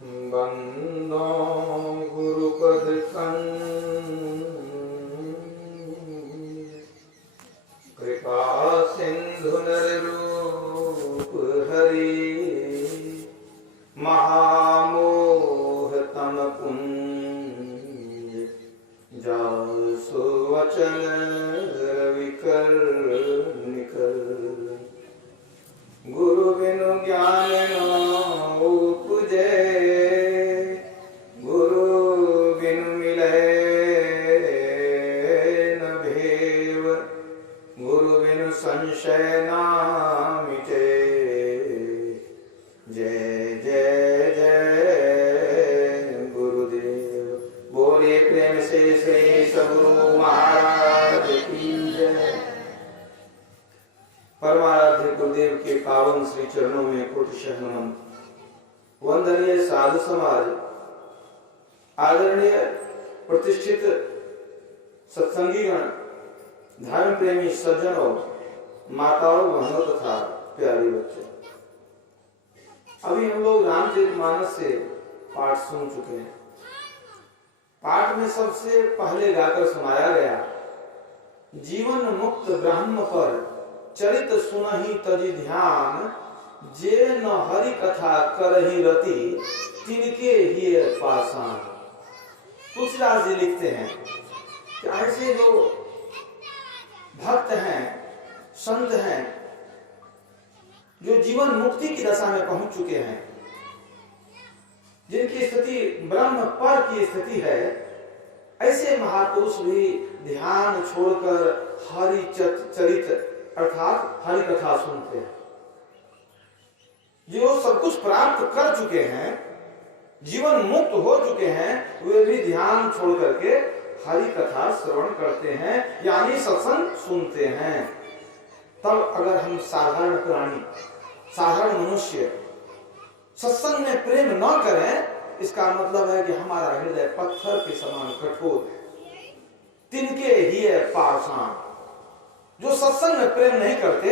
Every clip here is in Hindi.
बंदो गुरुपद कृपा सिंधु नररूप हरि महामोह तम पुंज जासु वचन रविकर निकर गुरु बिनु ज्ञान न उपजे गुरु बिनु मिले न भेव गुरु बिनु संशय न मिटे जय जय जय गुरुदेव बोले प्रेम से श्री सद्गुरु महाराज की जय। परमाराध्य गुरुदेव के पावन श्री चरणों में कोटिशः नमन। वंदनीय साधु समाज, आदरणीय प्रतिष्ठित सत्संगीगण, धर्म प्रेमी सज्जनों, माताओं, बहनों तथा प्यारे बच्चों, अभी हम लोग रामचरितमानस से पाठ सुन चुके हैं। पाठ में सबसे पहले गाकर सुनाया गया, जीवन मुक्त ब्रह्म पर चरित सुनहि तजि ध्यान, जे न हरि कथा करहि रति तिनके हिय पाषाण। तुलसीदास जी लिखते हैं कि ऐसे जो भक्त हैं, संत हैं, जो जीवन मुक्ति की दशा में पहुंच चुके हैं, जिनकी स्थिति ब्रह्म पर की स्थिति है, ऐसे महापुरुष भी ध्यान छोड़कर हरि चरित अर्थात हरि कथा सुनते हैं। जो सब कुछ प्राप्त कर चुके हैं, जीवन मुक्त हो चुके हैं, वे भी ध्यान छोड़ करके हरि कथा श्रवण करते हैं, यानी सत्संग सुनते हैं। तब अगर हम साधारण प्राणी, साधारण मनुष्य सत्संग में प्रेम न करें, इसका मतलब है कि हमारा हृदय पत्थर के समान कठोर है। तिनके ही पाषाण, जो सत्संग में प्रेम नहीं करते,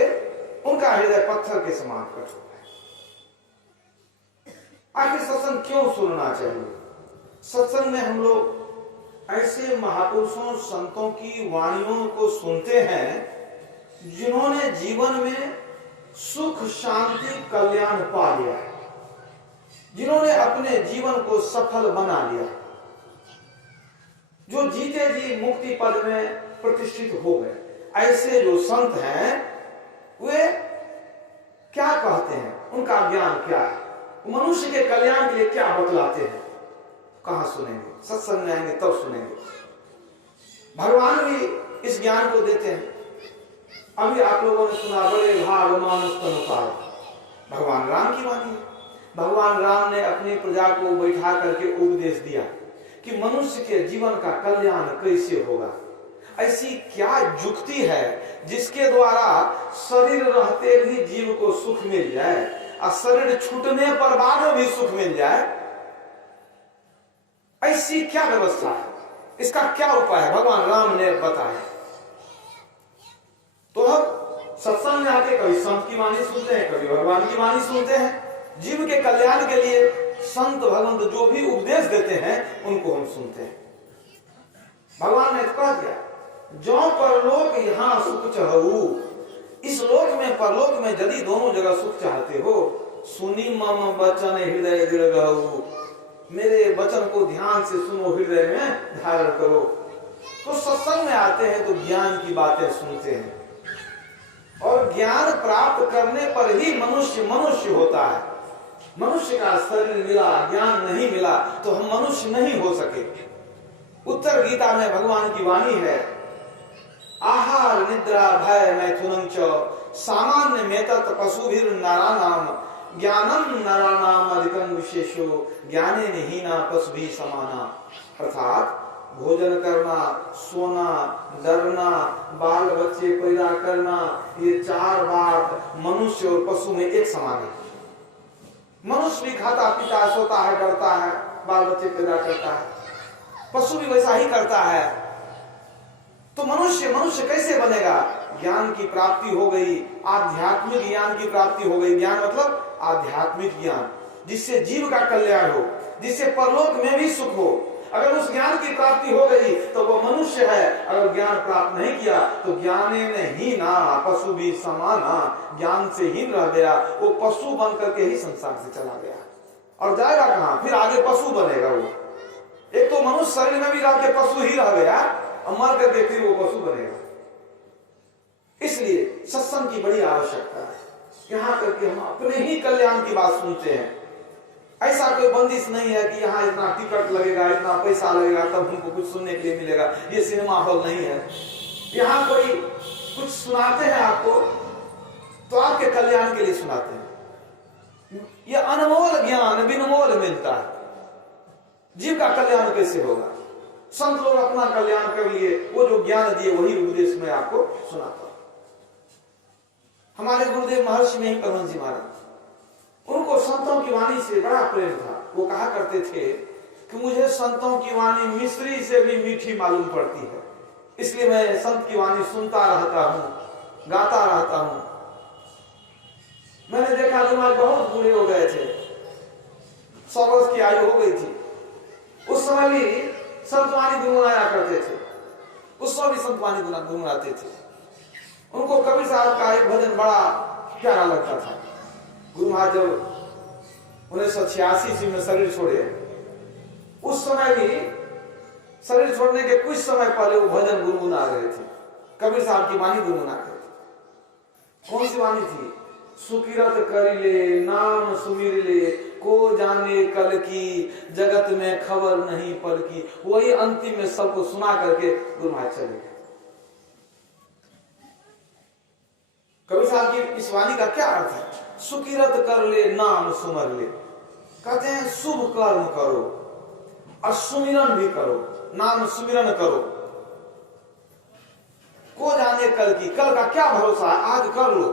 उनका हृदय पत्थर के समान कठोर है। आखिर सत्संग क्यों सुनना चाहिए? सत्संग में हम लोग ऐसे महापुरुषों, संतों की वाणियों को सुनते हैं जिन्होंने जीवन में सुख, शांति, कल्याण पा लिया है, जिन्होंने अपने जीवन को सफल बना लिया, जो जीते जी मुक्ति पद में प्रतिष्ठित हो गए। ऐसे जो संत हैं, वे क्या कहते हैं, उनका ज्ञान क्या है, मनुष्य के कल्याण के लिए क्या बतलाते हैं? कहां सुनेंगे? सत्संग में आएंगे तब सुनेंगे। भगवान भी इस ज्ञान को देते हैं। अभी आप लोगों ने सुना, बड़े भाग मानस तन पाए, भगवान राम की वाणी है। भगवान राम ने अपनी प्रजा को बैठा करके उपदेश दिया कि मनुष्य के जीवन का कल्याण कैसे होगा। ऐसी क्या युक्ति है जिसके द्वारा शरीर रहते भी जीव को सुख मिल जाए और शरीर छूटने पर बाद भी सुख मिल जाए? ऐसी क्या व्यवस्था है? इसका क्या उपाय है? भगवान राम ने बताया। तो अब सत्संग में आके कभी संत की वाणी सुनते हैं, कभी भगवान की वाणी सुनते हैं। जीव के कल्याण के लिए संत भगवंत जो भी उपदेश देते हैं, उनको हम सुनते हैं। भगवान ने कह दिया, जो परलोक यहाँ सुख चाहू, इस लोक में परलोक में यदि दोनों जगह सुख चाहते हो, सुनी मम वचन हृदय दृढ़, मेरे वचन को ध्यान से सुनो, हृदय में धारण करो। तो सत्संग में आते हैं तो ज्ञान की बातें सुनते हैं, और ज्ञान प्राप्त करने पर ही मनुष्य मनुष्य होता है। मनुष्य का शरीर मिला, ज्ञान नहीं मिला तो हम मनुष्य नहीं हो सके। उत्तर गीता में भगवान की वाणी है, आहार निद्रा भय मैथुनं च सामान्य मेतत् पशुभिर नरानाम, ज्ञानम नरानाम अधिकं विशेषो ज्ञाने हीना पशुभि समाना। अर्थात भोजन करना, सोना, डरना, बाल बच्चे पैदा करना, ये चार बात मनुष्य और पशु में एक समान है। मनुष्य भी खाता पीता, सोता है, डरता है, बाल बच्चे पैदा करता है, पशु भी वैसा ही करता है। तो मनुष्य मनुष्य कैसे बनेगा? ज्ञान की प्राप्ति हो गई, आध्यात्मिक ज्ञान की प्राप्ति हो गई। ज्ञान मतलब आध्यात्मिक ज्ञान, जिससे जीव का कल्याण हो, जिससे परलोक में भी सुख हो। अगर उस ज्ञान की प्राप्ति हो गई तो वो मनुष्य है। अगर ज्ञान प्राप्त नहीं किया तो ज्ञाने में ही ना पशु भी समाना, ज्ञान से हीन रह गया, वो पशु बन करके ही संसार से चला गया और जाएगा कहां? फिर आगे पशु बनेगा वो। एक तो मनुष्य शरीर में भी रह के पशु ही रह गया और मर करके फिर वो पशु बनेगा। इसलिए सत्संग की बड़ी आवश्यकता है। यहाँ करके हम अपने ही कल्याण की बात सुनते हैं। ऐसा कोई बंदिश नहीं है कि यहाँ इतना टिकट लगेगा, इतना पैसा लगेगा तब हमको कुछ सुनने के लिए मिलेगा। ये सिनेमा हॉल नहीं है। यहाँ कोई कुछ सुनाते हैं आपको तो आपके कल्याण के लिए सुनाते हैं। ये अनमोल ज्ञान बिनमोल मिलता है। जीव का कल्याण कैसे होगा? संत लोग अपना कल्याण कर लिए, वो जो ज्ञान दिए वही उपदेश में आपको सुनाता। हमारे गुरुदेव महर्षि नहीं परमहंस जी महाराज, उनको संतों की वाणी से बड़ा प्रेम था। वो कहा करते थे कि मुझे संतों की वाणी मिश्री से भी मीठी मालूम पड़ती है, इसलिए मैं संत की वाणी सुनता रहता हूं, गाता रहता हूं। मैंने देखा तुम्हारे बहुत बूढ़े हो गए थे, 100 वर्ष की आयु हो गई थी। उस समय भी संतवाणी गुनगुनाया करते थे, उस समय भी संतवाणी गुनगुनाते थे। उनको कबीर साहब का एक भजन बड़ा प्यारा लगता था। गुरु महाराज जब 1986 में शरीर छोड़े, उस समय भी शरीर छोड़ने के कुछ समय पहले वो भजन गुनगुना रहे थे, कबीर साहब की वाणी गुनगुना रहे थे। कौन सी वाणी थी? सुकिरत करिले नाम सुमिर ले, को जाने कल की जगत में खबर नहीं पल की। वही अंतिम में सबको सुना करके गुरु महाराज चले गए। कबीर साहब की इस वाणी का क्या अर्थ है? सुकिरत कर ले नाम सुमर ले, कहते हैं शुभ कर्म करो और सुमिरन भी करो, नाम सुमिरन करो। को जाने कल की, कल का क्या भरोसा है? आज कर लो।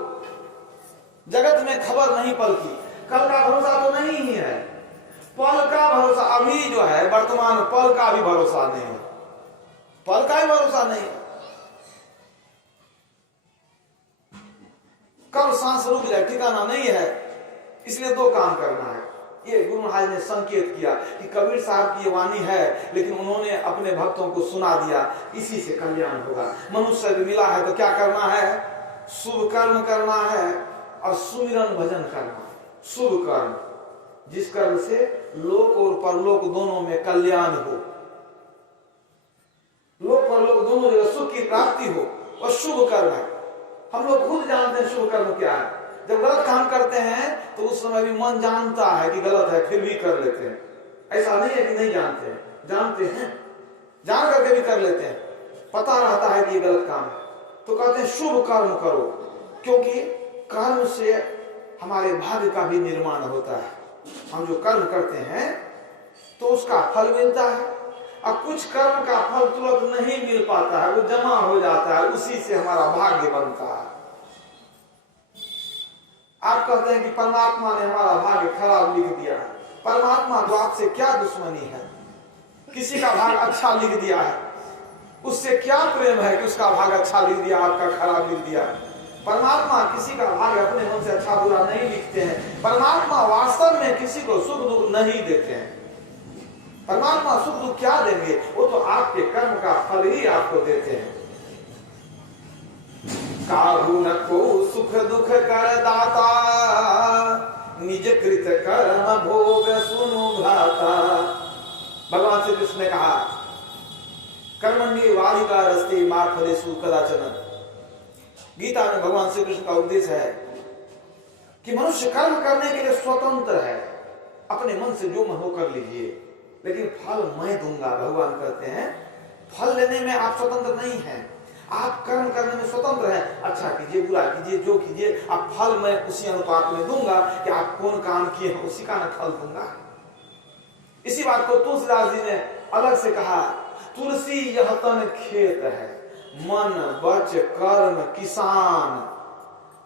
जगत में खबर नहीं पल की, कल का भरोसा तो नहीं ही है। पल का भरोसा अभी जो है वर्तमान, पल का भी भरोसा नहीं है, पल का भी भरोसा नहीं है। कब सांस रुक जाए ठिकाना नहीं है। इसलिए दो काम करना है। ये गुरु महाराज ने संकेत किया कि कबीर साहब की ये वाणी है, लेकिन उन्होंने अपने भक्तों को सुना दिया, इसी से कल्याण होगा। मनुष्य भी मिला है तो क्या करना है? शुभ कर्म करना है और सुमिरन भजन करना है। शुभ कर्म, जिस कर्म से लोक और परलोक दोनों में कल्याण हो, लोक परलोक दोनों जगह सुख की प्राप्ति हो, और शुभ कर्म है। हम लोग खुद जानते हैं शुभ कर्म क्या है। जब गलत काम करते हैं तो उस समय भी मन जानता है कि गलत है, फिर भी कर लेते हैं। ऐसा नहीं है कि नहीं जानते हैं, जानते हैं, जान करके भी कर लेते हैं। पता रहता है कि ये गलत काम है तो कहते हैं शुभ कर्म करो, क्योंकि कर्म से हमारे भाग्य का भी निर्माण होता है। हम जो कर्म करते हैं तो उसका फल मिलता है, और कुछ कर्म का फल तुरंत नहीं मिल पाता है, वो जमा हो जाता है, उसी से हमारा भाग्य बनता है। आप कहते हैं कि परमात्मा ने हमारा भाग्य खराब लिख दिया है। परमात्मा तो आपसे क्या दुश्मनी है? किसी का भाग्य अच्छा लिख दिया है, उससे क्या प्रेम है कि उसका भाग्य अच्छा लिख दिया, आपका खराब लिख दिया है? परमात्मा किसी का भाग्य अपने मन से अच्छा बुरा नहीं लिखते हैं। परमात्मा वास्तव में किसी को सुख दुख नहीं देते हैं। परमात्मा सुख दुख क्या देंगे? वो तो आपके कर्म का फल ही आपको देते हैं। काहू न को सुख दुख कर दाता, निज कृत कर्म भोग सुनु भ्राता। भगवान श्री कृष्ण ने कहा कर्मण्ये वाधिकारस्ते मा फलेषु कदाचन। गीता में भगवान श्री कृष्ण का उपदेश है कि मनुष्य कर्म करने के लिए स्वतंत्र है। अपने मन से जो मन हो कर लीजिए, लेकिन फल मैं दूंगा। भगवान कहते हैं फल लेने में आप स्वतंत्र नहीं हैं, आप कर्म करने में स्वतंत्र हैं। अच्छा कीजिए, बुरा कीजिए, जो कीजिए, आप फल मैं उसी अनुपात में दूंगा कि आप कौन काम किए हैं, उसी का न फल दूंगा। इसी बात को तुलसीदास जी ने अलग से कहा, तुलसी यह तन खेत है, मन बच कर्म किसान।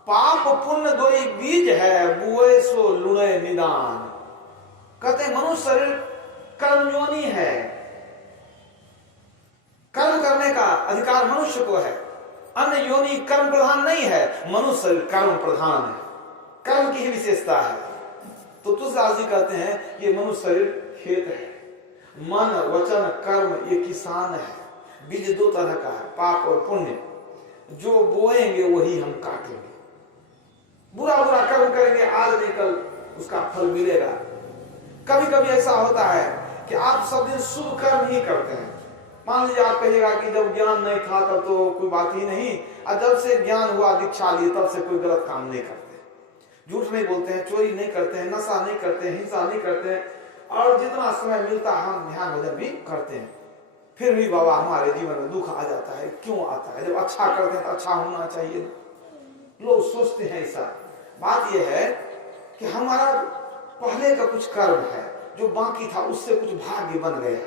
पाप पुण्य दोई बीज है, बुए सो लुणे निदान। कहते हैं मनुष्य शरीर कर्मयोनि है, कर्म करने का अधिकार मनुष्य को है। अन्य योनि कर्म प्रधान नहीं है, मनुष्य कर्म प्रधान है, कर्म की ही विशेषता है। तो तुलसीदास जी कहते हैं ये मनुष्य शरीर खेत है, मन वचन कर्म ये किसान है, बीज दो तरह का है, पाप और पुण्य। जो बोएंगे वही हम काटेंगे। बुरा बुरा कर्म करेंगे, आज नहीं कल उसका फल मिलेगा। कभी कभी ऐसा होता है कि आप सब दिन शुभ कर्म ही करते हैं। मान लीजिए आप कहिएगा कि जब ज्ञान नहीं था तब तो कोई बात ही नहीं, और जब से ज्ञान हुआ, दीक्षा लिए, तब से कोई गलत काम नहीं करते, झूठ नहीं बोलते हैं, चोरी नहीं करते हैं, नशा नहीं करते हैं, हिंसा नहीं करते हैं, और जितना समय मिलता है हम ध्यान भजन भी करते हैं। फिर भी बाबा हमारे जीवन में दुख आ जाता है। क्यों आता है? जब अच्छा करते हैं तो अच्छा होना चाहिए। लोग सोचते हैं ऐसा। बात यह है कि हमारा पहले का कुछ कर्म है जो बाकी था, उससे कुछ भाग्य बन गया,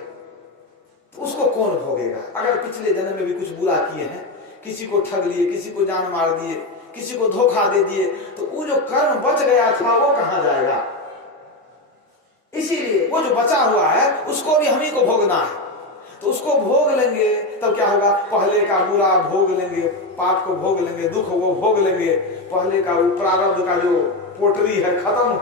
तो उसको कौन भोगेगा? अगर पिछले जन्म में भी कुछ बुरा किए हैं, किसी को ठग लिए, किसी को जान मार दिए, किसी को धोखा दे दिए, तो वो जो कर्म बच गया था वो कहां जाएगा? इसीलिए वो जो बचा हुआ है उसको भी हम ही को भोगना है। तो उसको भोग लेंगे तब क्या होगा? पहले का बुरा भोग लेंगे, पाप को भोग लेंगे, दुख वो भोग लेंगे, पहले का वो प्रारब्ध का जो पोटरी है खत्म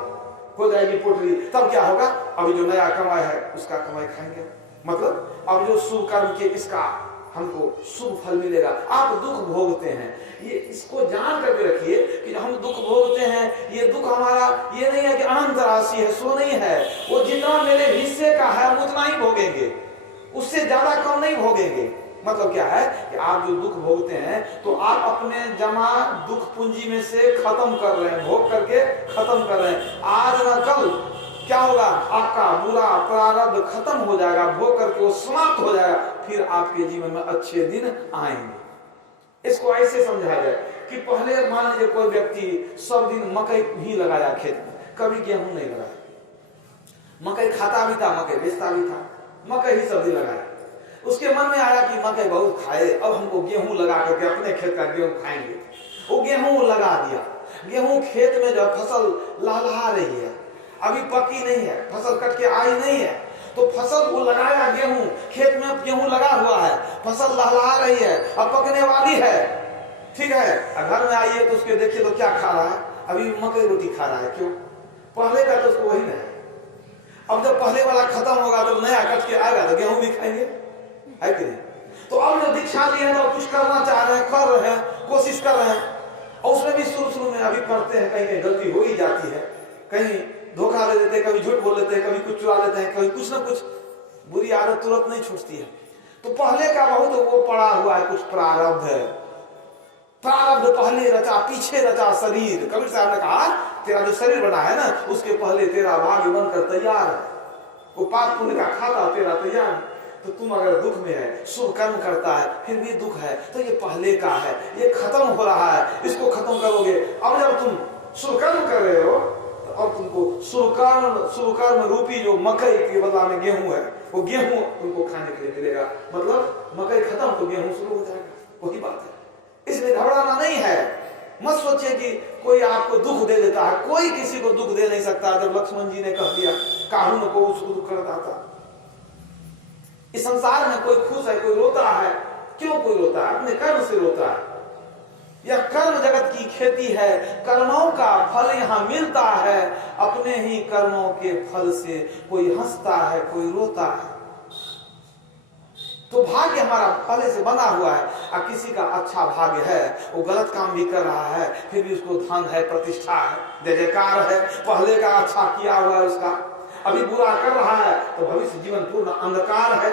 हो जाएगी पोटरी। तब क्या होगा? अभी जो नया कमाई है उसका कमाई खाएंगे, मतलब अब जो शुभ कर्म के इसका हमको शुभ फल मिलेगा। आप दुख भोगते हैं, ये इसको जान करके रखिए कि हम दुख भोगते हैं, ये दुख हमारा ये नहीं है कि अनंत राशि है, सो नहीं है। वो जितना मेरे हिस्से का है हम उतना ही भोगेंगे, उससे ज्यादा कम नहीं भोगेंगे। मतलब क्या है कि आप जो दुख भोगते हैं तो आप अपने जमा दुख पूंजी में से खत्म कर रहे हैं, भोग करके खत्म कर रहे हैं। आज न कल क्या होगा? आपका बुरा प्रारब्ध खत्म हो जाएगा, भोग करके वो समाप्त हो जाएगा, फिर आपके जीवन में अच्छे दिन आएंगे। इसको ऐसे समझाया जाए कि पहले मान लीजिए कोई व्यक्ति सब दिन मकई ही लगाया खेत में, कभी गेहूं नहीं लगाया, मकई खाता भी था, मकई बेचता भी था, मकई ही सब दिन लगाया। उसके मन में आया कि मकई बहुत खाए, अब हमको गेहूं लगा करके अपने खेत का गेहूं खाएंगे। वो गेहूं लगा दिया। गेहूं खेत में जो फसल लहलहा रही है, अभी पकी नहीं है, फसल कट के आई नहीं है, तो फसल वो लगाया गेहूं, खेत में गेहूं लगा हुआ है, फसल लहलहा रही है, अब पकने वाली है, ठीक है। घर में आइए तो उसके देखिए तो क्या खा रहा है? अभी मकई रोटी खा रहा है। क्यों? पहले का तो उसको वही नहीं। अब जब पहले वाला खत्म होगा तो नया कट के आएगा तो गेहूं भी खाएंगे, है कि नहीं? तो अब जो दीक्षा लिए हैं, कुछ करना चाह रहे हैं, कर रहे हैं, कोशिश कर रहे हैं, और उसमें भी शुरू में अभी पढ़ते हैं, कहीं कहीं गलती हो ही जाती है, कहीं धोखा दे देते हैं, कभी झूठ बोल लेते हैं, कभी कुछ चुरा लेते हैं, कभी कुछ ना कुछ बुरी आदत तुरंत नहीं छूटती है। तो पहले का बहुत वो पड़ा हुआ है, कुछ प्रारब्ध है। प्रारब्ध पहले रचा, पीछे रचा शरीर। कबीर साहब ने कहा तेरा जो शरीर बना है ना, उसके पहले तेरा भाग्य बनकर तैयार है, वो पाप पुण्य का खाता तेरा तैयार है। तो तुम अगर दुख में है, शुभ कर्म करता है, फिर भी दुख है, तो ये पहले का है, ये खत्म हो रहा है, इसको खत्म करोगे। अब जब तुम शुभ कर्म कर रहे हो तो अब तुमको शुभ कर्म रूपी जो मकई के बदला में गेहूं है, वो गेहूं तुमको खाने के लिए मिलेगा। मतलब मकई खत्म तो गेहूं शुरू हो जाएगा, वही बात है। इसलिए घबराना नहीं है। मत सोचिए कि कोई आपको दुख दे देता है, कोई किसी को दुख दे नहीं सकता। जब लक्ष्मण जी ने कह दिया काहुन को उसको दुख करता था। इस संसार में कोई खुश है, कोई रोता है। क्यों कोई रोता है? अपने कर्म से रोता है। यह कर्म जगत की खेती है, कर्मों का फल यहाँ मिलता है। अपने ही कर्मों के फल से कोई हंसता है, कोई रोता है। तो भाग्य हमारा पहले से बना हुआ है। और किसी का अच्छा भाग्य है, वो गलत काम भी कर रहा है, फिर भी उसको धन है, प्रतिष्ठा है, जय जयकार है, पहले का अच्छा किया हुआ है उसका। अभी बुरा कर रहा है तो भविष्य जीवन पूर्ण अंधकार है।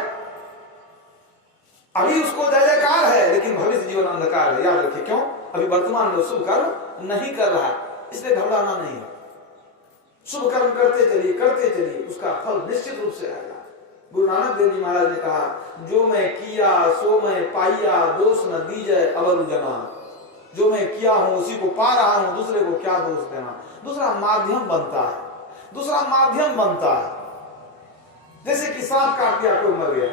अभी उसको जय जयकार है लेकिन भविष्य जीवन अंधकार है। याद रखिए, क्यों? अभी वर्तमान में शुभ कर्म नहीं कर रहा है, इसलिए घबराना नहीं है। शुभ कर्म करते चलिए, उसका फल निश्चित रूप से आएगा। गुरु नानक देव जी महाराज ने कहा, जो मैं किया सो मैं पाइया, दोष न दीजिए अवरु जना। जो मैं किया हूं उसी को पा रहा हूं, दूसरे को क्या दोष देना। दूसरा माध्यम बनता है, जैसे कि सांप काट दिया, कोई मर गया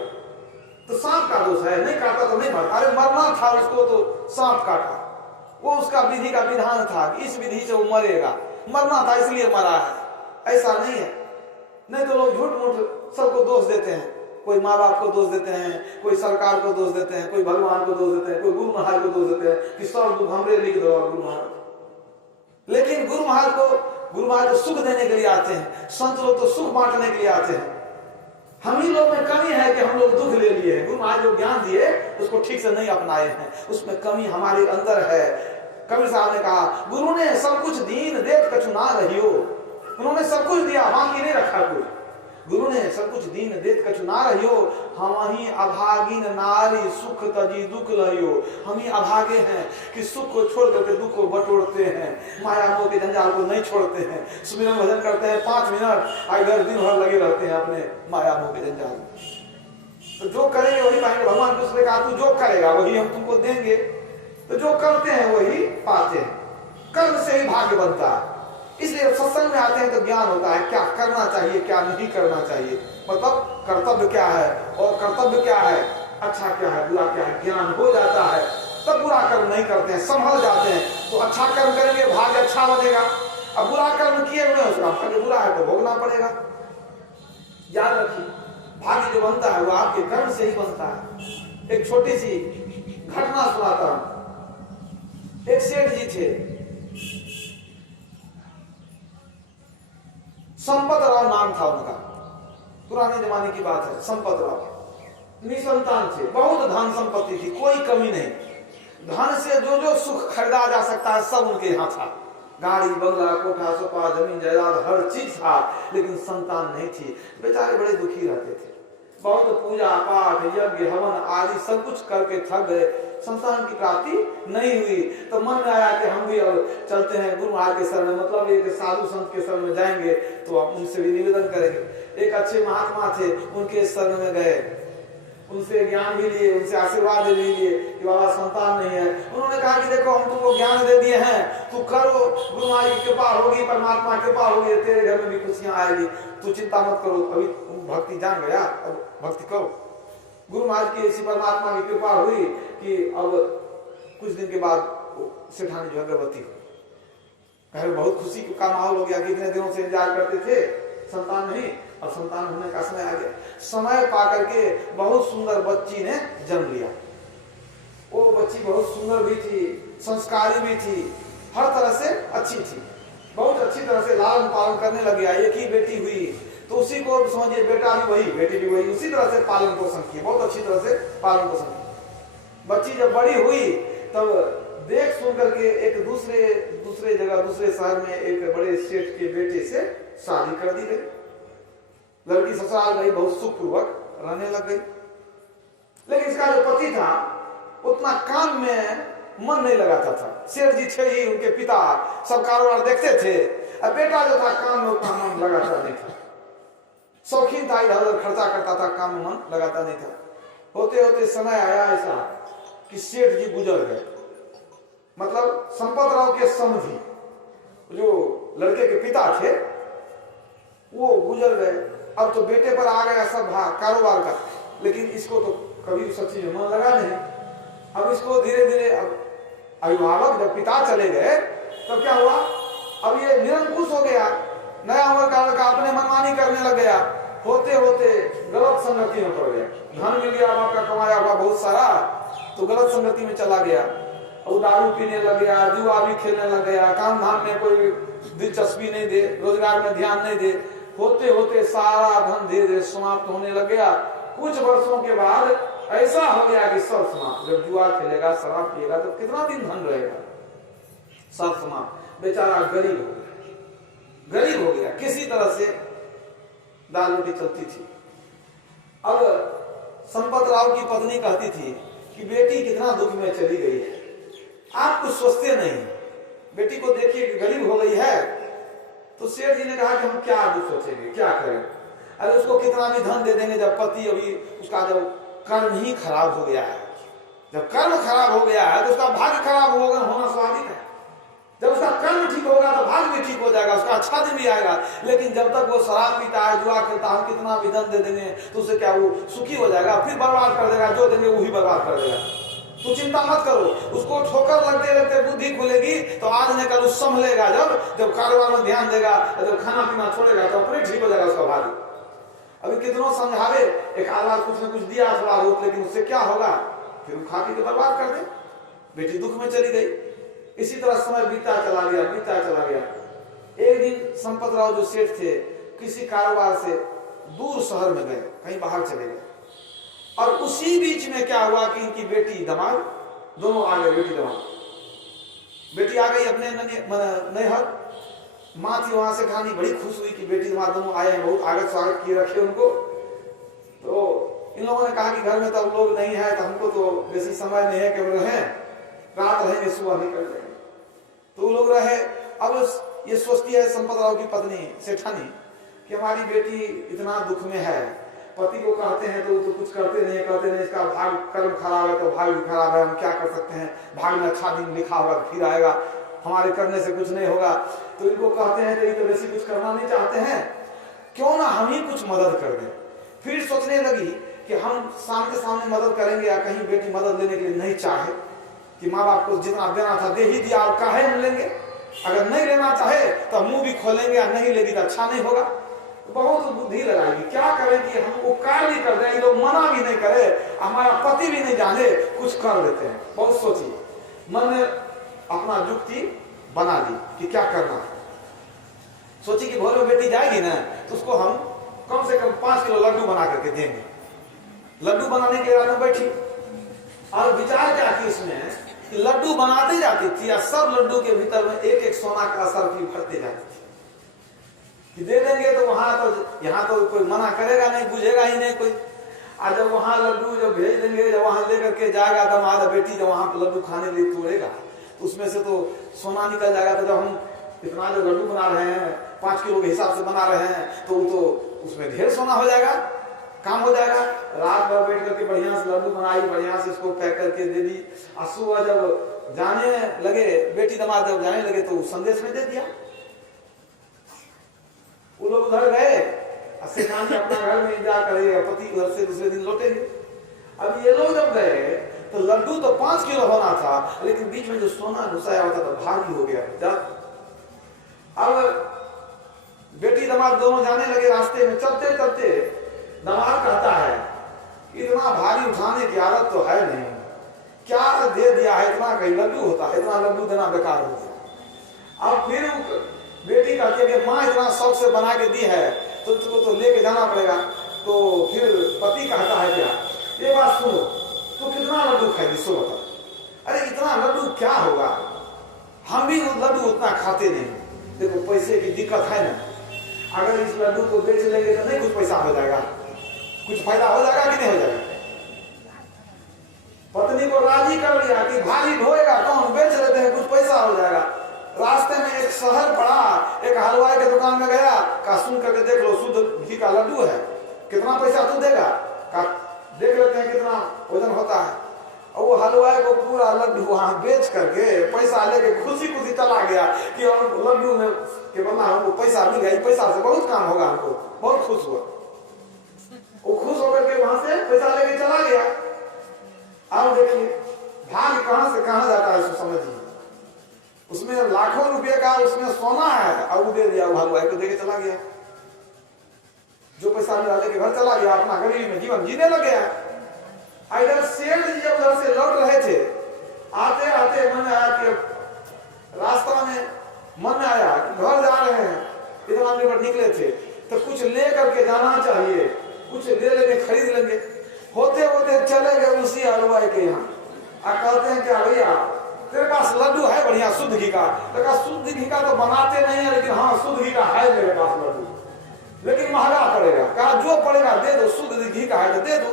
तो सांप का दोष है, नहीं काटा तो नहीं मरता। अरे मरना था उसको तो सांप काटा, वो उसका विधि का विधान था, इस विधि से वो मरेगा, मरना था इसलिए मरा है। ऐसा नहीं है। नहीं तो लोग झूठ मूठ सबको दोष देते हैं। कोई माँ बाप को दोष देते हैं, कोई सरकार को दोष देते हैं, कोई भगवान को दोष देते हैं, कोई गुरु महाराज को दोष देते हैं कि सब दुख हमरे लिख दो गुरु महाराज। लेकिन गुरु महाराज को गुरु महाराज तो सुख देने के लिए आते हैं, संत लोग तो सुख बांटने के लिए आते हैं। हम ही लोग में कमी है कि हम लोग दुख ले लिए हैं। गुरु महाराज जो ज्ञान दिए उसको ठीक से नहीं अपनाए हैं, उसमें कमी हमारे अंदर है। कबीर साहब ने कहा, गुरु ने सब कुछ दीन देत कछु ना रहियो। उन्होंने सब कुछ दिया, बाकी नहीं रखा कुछ। गुरु ने सब कुछ दीन देत कछु ना रहियो, हम ही अभागिन नारी सुख तजी दुख लहियो। हम ही अभागे हैं कि सुख को छोड़ करके दुख को बटोरते हैं, माया मोह के जंजाल को नहीं छोड़ते हैं। सुमिरन भजन करते हैं 5 मिनट, इधर दिन भर लगे रहते हैं अपने माया मोह के जंजाल में। तो जो करेंगे वही पाएंगे। भगवान कृष्ण ने कहा, तू जो करेगा वही हम तुमको देंगे। तो जो करते हैं वही पाते हैं, कर्म से ही भाग्य बनता है। इसलिए सत्संग में आते हैं तो ज्ञान होता है, क्या करना चाहिए क्या नहीं करना चाहिए, मतलब कर्तव्य क्या है और कर्तव्य क्या है, अच्छा क्या है बुरा क्या है, ज्ञान हो जाता है। तब बुरा कर्म नहीं करते हैं, संभल जाते हैं। तो अच्छा कर्म करेंगे भाग्य अच्छा बनेगा। अब बुरा कर्म किए हुए उसका भाग्य बुरा है तो भोगना पड़ेगा। याद रखिए, भाग्य जो बनता है वो आपके कर्म से ही बनता है। एक छोटी सी घटना सुनाता हूं। एक सेठ जी थे, संपत राव नाम था उनका, पुराने जमाने की बात है। संपत राव निसंतान थे, बहुत धन संपत्ति थी, कोई कमी नहीं। धन से जो जो सुख खरीदा जा सकता है सब उनके यहाँ था। गाड़ी बंगला कोठा सोफा जमीन जायदाद हर चीज था, लेकिन संतान नहीं थी। बेचारे बड़े दुखी रहते थे। बहुत पूजा पाठ यज्ञ हवन आदि सब कुछ करके थक गए, संतान की प्राप्ति नहीं हुई। तो मन में आया कि हम भी अब चलते हैं गुरु महाराज के शरण में, मतलब एक साधु संत के शरण में जाएंगे तो हम उनसे भी निवेदन करेंगे। एक अच्छे महात्मा थे, उनके शरण में गए, उनसे ज्ञान भी लिए, उनसे आशीर्वाद भी लिए कि बाबा संतान नहीं है। उन्होंने कहा कि देखो हम तुमको ज्ञान दे दिए हैं, तू करो, गुरु महाराज की कृपा होगी, परमात्मा की कृपा होगी, तेरे घर में भी खुशियां आएगी, तू चिंता मत करो। अभी भक्ति जान गया, अब भक्ति करो। गुरु महाराज की ऐसी परमात्मा की कृपा हुई कि अब कुछ दिन के बाद सेठानी जो है गर्भवती हुई। घर बहुत खुशी का माहौल हो गया कि इतने दिनों से इंतजार करते थे, संतान नहीं, और संतान होने का समय आ गया। समय पा करके बहुत सुंदर बच्ची ने जन्म लिया। वो बच्ची बहुत सुंदर भी थी, संस्कारी भी थी, हर तरह से अच्छी थी, बहुत अच्छी तरह से लालन पालन करने लग गया। एक ही बेटी हुई तो उसी को समझिए, बेटा भी वही बेटी भी वही, उसी तरह से पालन पोषण किया, बहुत अच्छी तरह से पालन पोषण किया। बच्ची जब बड़ी हुई तब देख सुन करके एक दूसरे जगह दूसरे शहर में एक बड़े सेठ के बेटे से शादी कर दी गई। लड़की ससुराल गई, बहुत सुखपूर्वक रहने लग गई। लेकिन इसका जो पति था उतना काम में मन नहीं लगाता था। सेठ जी थे ही, उनके पिता सब कारोबार देखते थे, और बेटा जो था काम में उतना मन लगाता नहीं था। शौकीन था, इधर उधर खर्चा करता था, काम में मन लगाता नहीं था। होते होते समय आया ऐसा कि सेठ जी गुजर गए, मतलब संपत राव के समधी जो लड़के के पिता थे वो गुजर गए। अब तो बेटे पर आ गया सब भार कारोबार का, लेकिन इसको तो कभी सच्ची में मन लगा नहीं। अब इसको धीरे धीरे, अब अभिभावक जब पिता चले गए तो क्या हुआ, अब ये निरंकुश हो गया, नया उम्र का लड़का अपने मनमानी करने लग गया। होते होते गलत संगति में पड़ गया। धन मिल गया बाप का कमाया हुआ बहुत सारा, तो गलत संगति में चला गया और दारू पीने लग गया, जुआ भी खेलने लग गया, काम धाम में कोई दिलचस्पी नहीं दे, रोजगार में ध्यान नहीं दे। होते होते सारा धन धीरे धीरे समाप्त होने लग गया। कुछ वर्षों के बाद ऐसा हो गया कि सब समाप्त। जब जुआ खेलेगा शराब पिएगा तो कितना दिन धन रहेगा, सब समाप्त। बेचारा गरीब हो गया, गरीब हो गया, किसी तरह से दाल रोटी चलती थी। अब संपत राव की पत्नी कहती थी कि बेटी कितना दुख में चली गई है, आप कुछ सोचते नहीं, बेटी को देखिए कि गरीब हो गई है। तो सेठ जी ने कहा कि हम क्या दुख सोचेंगे, क्या करें, अरे उसको कितना भी धन दे देंगे, जब पति अभी उसका जब कर्म ही खराब हो गया है, जब कर्म खराब हो गया है तो उसका भाग्य खराब होना स्वाभाविक है। जब उसका कर्म ठीक होगा तो भाग्य भी ठीक हो जाएगा, उसका अच्छा दिन भी आएगा। लेकिन जब तक वो शराब पीता है, जुआ खेलता है, हम कितना भी धन दे देंगे तो उसे क्या वो सुखी हो जाएगा, फिर बर्बाद कर देगा, जो देंगे वही बर्बाद कर देगा। तो चिंता मत करो, उसको ठोकर लगते लगते बुद्धि खुलेगी तो आज न कल उस संभलेगा। जब कारोबार में ध्यान देगा, जब खाना पीना छोड़ेगा तो अपने ठीक हो जाएगा उसका भाग्य। अभी कितनों समझावे, एक आधार कुछ न कुछ दिया थोड़ा बहुत, लेकिन उससे क्या होगा, फिर खा पी के बर्बाद कर दे। बेटी दुख में चली गई। इसी तरह समय बीता चला गया, बीता चला गया। एक दिन संपत राव जो सेठ थे किसी कारोबार से दूर शहर में गए, कहीं बाहर चले गए, और उसी बीच में क्या हुआ कि इनकी बेटी दामाद दोनों आ गए। बेटी आ गई अपने नैहर, माँ थी वहां से कहानी, बड़ी खुश हुई कि बेटी दामाद दोनों आए हैं, बहुत आगे स्वागत किए रखे उनको। तो इन लोगों ने कहा कि घर में तो अब लोग नहीं है, तो हमको तो बेसी समय नहीं है कि हम रहें, रात रहेंगे सुबह निकल जाएंगे। तो लोग रहे। अब ये सोचती है संपत राव की पत्नी सेठानी कि हमारी बेटी इतना दुख में है, पति को कहते हैं तो कुछ करते नहीं, इसका भाग कर्म खराब है तो भाग भी खराब है, हम क्या कर सकते हैं, भाग में अच्छा दिन लिखा होगा फिर आएगा, हमारे करने से कुछ नहीं होगा। तो इनको कहते हैं तो ये तो वैसे कुछ करना नहीं चाहते हैं, क्यों ना हम ही कुछ मदद कर दें। फिर सोचने लगी कि हम सामने सामने मदद करेंगे, या कहीं बेटी मदद लेने के लिए नहीं चाहे कि माँ बाप को जितना देना था दे ही दिया और काहे हम लेंगे, अगर नहीं लेना चाहे तो मुंह भी खोलेंगे, या नहीं लेगी तो अच्छा नहीं होगा। बहुत बुद्धि लगाएगी, क्या करें कि हम उपकार भी कर दें, लोग मना भी नहीं करे, हमारा पति भी नहीं जाने, कुछ कर देते हैं। बहुत सोची, मन ने अपना युक्ति बना ली कि क्या करना है। सोची कि भोर में बेटी जाएगी ना तो उसको हम कम से कम 5 किलो लड्डू बना करके देंगे। लड्डू बनाने के लिए बैठी और विचार क्या की इसमें कि लड्डू बनाते जाती थी, या सब लड्डू के भीतर में एक एक सोना का सर्फी भरते जाती थी कि दे देंगे तो वहां तो यहाँ तो कोई मना करेगा नहीं, बुझेगा ही नहीं कोई। और जब वहां लड्डू जब भेज देंगे, जब वहां लेकर के जाएगा दामाद बेटी, जब वहां लड्डू खाने के लिए तोड़ेगा तो उसमें से तो सोना निकल जाएगा। तो जब हम इतना जो लड्डू बना रहे हैं 5 किलो के हिसाब से बना रहे हैं तो उसमें ढेर सोना हो जाएगा, काम हो जाएगा। रात भर बैठ करके बढ़िया से लड्डू बनाई, बढ़िया से इसको पैक करके दे दी। और सुबह जब जाने लगे, बेटी दामाद जब जाने लगे तो संदेश में दे दिया। वो लोग उधर गए, सेठानी अपना घर में इंतजार करेगा, पति उधर से दूसरे दिन लौटेंगे। अब ये लोग जब गए तो लड्डू तो 5 किलो होना था, लेकिन बीच में जो सोना घुसाया होता था भारी हो गया। अब बेटी दामाद दोनों जाने लगे, रास्ते में चलते चलते दामाद कहता है इतना भारी उठाने की आदत तो है नहीं, क्या दे दिया है, इतना कहीं लड्डू होता है, इतना लड्डू देना बेकार हो गया। अब फिर बेटी कहती है कि माँ इतना शौक से बना के दी है तो तुमको तो लेके जाना पड़ेगा। तो फिर पति कहता है क्या, ये बात सुनो, तो कितना लड्डू खाएगी सो बता। अरे इतना लड्डू क्या होगा, हम भी लड्डू उतना खाते नहीं, देखो पैसे की दिक्कत है ना, अगर इस लड्डू को बेच लेंगे तो नहीं कुछ पैसा हो जाएगा, कुछ फायदा हो जाएगा कि नहीं हो जाएगा। पत्नी को राजी कर लिया कि भारी ढोएगा कौन, बेच लेते हैं कुछ पैसा हो जाएगा। रास्ते में एक शहर पड़ा, एक हलवाई के दुकान में गया, का सुन करके देख लो शुद्ध घी का लड्डू है, कितना पैसा तू देगा, का देख लेते हैं कितना वजन होता है। और वो हलवाई को पूरा लड्डू वहां बेच करके पैसा लेके खुशी खुशी चला गया कि हम लड्डू में के बना हमको पैसा मिल गया, पैसा से बहुत काम होगा, हमको बहुत खुश हुआ। वो खुश होकर के वहां से पैसा लेके चला गया। अब देखिए भाग्य कहां से कहां जाता है, इसको समझिए। उसमें लाखों रुपए का उसमें सोना है और वो दे दिया, वो हलवाई को देके चला गया। जो पैसा मिला लेके घर चला गया, अपना गरीबी में जीवन जीने लग गया। इधर सेठ जी जब उधर से लौट रहे थे, आते आते मन आया कि रास्ता में मन आया कि घर जा रहे हैं, इतना मिनट निकले थे तो कुछ ले करके जाना चाहिए, कुछ ले लेंगे, खरीद लेंगे। होते होते चले गए उसी हलवाई के यहाँ, कहते हैं क्या भैया तेरे पास लड्डू है बढ़िया शुद्ध घी का? तो शुद्ध घी का तो बनाते नहीं है, लेकिन हाँ शुद्ध घी का है मेरे पास लड्डू, लेकिन महंगा पड़ेगा। कहा जो पड़ेगा दे दो, शुद्ध घी का है तो दे दो।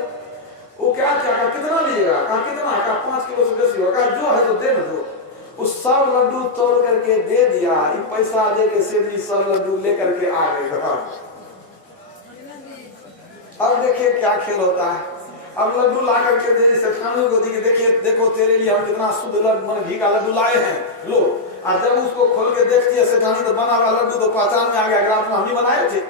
वो क्या क्या कितना लीजिएगा? कहा कितना? कहा 5 किलो से बेसी होगा। जो है तो दे दो। उस सब लड्डू तोड़ करके दे दिया। पैसा दे के सेठ जी सब लड्डू लेकर के आ गए घर। अब देखिए क्या खेल होता है। अब लड्डू ला करके दे सेठानी को दी, देखिए देखो तेरे लिए हम कितना शुद्ध लड्डू घी का लड्डू लाए हैं, लो। और जब उसको खोल के देखती है सेठानी तो बना हुआ लड्डू तो पहचान में आ गया, ग्राफ में हम ही बनाए थे,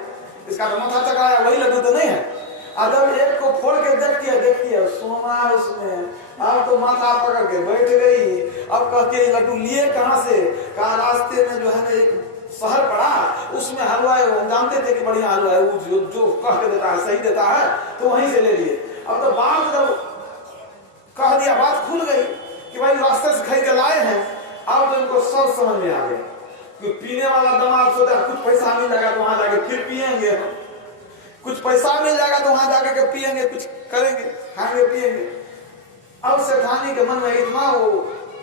इसका तो माथा चकराया, वही लड्डू तो नहीं है। और जब एक को फोड़ के देखती है सोना उसमें, अब तो माथा पकड़ के बैठ गई। अब कहती है लड्डू लिए कहाँ से? कहा रास्ते में जो है ना एक शहर पड़ा, उसमें हलवाई, हम जानते थे कि बढ़िया हलवाई वो जो कह के देता है सही देता है, तो वहीं से ले लिए। अब तो बात जब कह दिया, बात खुल गई कि भाई रास्ते से खरीद के लाए हैं। अब तो इनको सब समझ में आ गया कि पीने वाला दामाद सोचा कुछ पैसा मिल जाएगा तो वहां जाके फिर पिएंगे हम, कुछ पैसा मिल जाएगा तो वहां जाकर के पिएंगे, कुछ करेंगे, खाएंगे पिएंगे। अब सेठानी के मन में इतना वो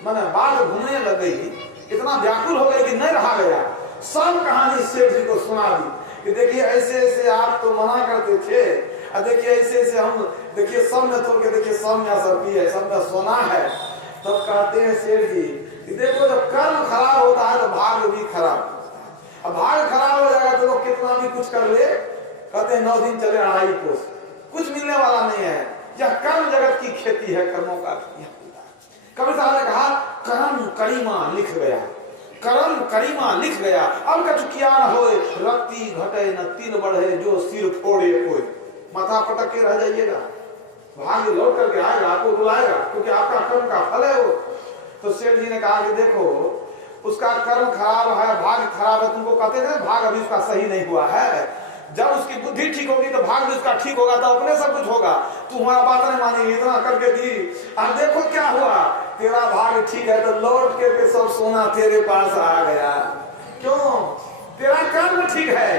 मन बात घूमने लग गई, इतना व्याकुल हो गई कि नहीं रहा गया। सब कहानी सेठ जी को सुना दी कि देखिए ऐसे ऐसे आप तो मना करते थे, और देखिए ऐसे ऐसे हम, देखिए सब में तोड़ के देखिए सब में असर भी है, सब में सोना है। तब कहते हैं सेठ जी कि देखो जब कर्म खराब होता है तो भाग्य भी खराब होता है। अब भाग्य खराब हो जाएगा तो लोग कितना भी कुछ कर ले, कहते हैं 9 दिन चले 2.5 कोस, कुछ मिलने वाला नहीं है। यह कर्म जगत की खेती है, कर्मों का कबीर साहब ने कहा कर्म करीमा लिख गया, कर्म करीमा लिख गया। अब कछु किया न होए, रक्ति घटे न तिल बढ़े, जो सिर फोड़े कोई। माथा पटक के रह जाइएगा, भाग्य लौट करके आएगा, आपको बुलाएगा, क्योंकि आपका कर्म का फल है वो। तो सेठ जी ने कहा कि देखो उसका कर्म खराब है, भाग्य खराब है, तुमको कहते थे भाग्य अभी उसका सही नहीं हुआ है। जब उसकी बुद्धि ठीक होगी तो भाग्य उसका ठीक होगा, तो अपने सब कुछ होगा। तू हमारा बात नहीं मानेगी, इतना करके दी, अब देखो क्या हुआ, तेरा भाग्य ठीक है तो लौट के सब सोना तेरे पास आ गया। क्यों? तेरा कर्म ठीक है,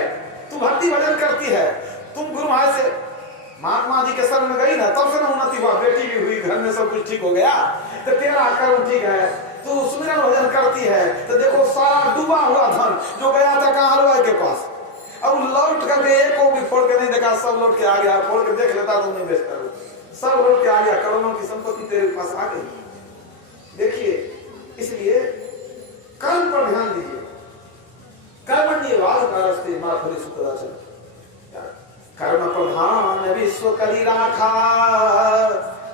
तू भक्ति भजन करती है, तुम गुरु महाराज से महात्मा जी के शरण में गई ना, तब से ना उन्नति हुआ, बेटी भी हुई, घर में सब कुछ ठीक हो गया। तो तेरा कर्म ठीक है, तू सुमिरन भजन करती है, तो देखो सारा डूबा हुआ धन जो गया था कहाँ हलवाई के पास, अब लौट करके एक को भी फोड़ के नहीं देखा, सब लौट के आ गया। फोड़ के देख लेता तो नहीं बेचता, सब लौट के आ गया, करोड़ों की संपत्ति तेरे पास आ गई। देखिए, इसलिए कर्म पर ध्यान दीजिए। कर्मण्येवाधिकारस्ते का रास्ते माधुरी सुखदाचल, कर्म प्रधान विश्व कली राखा,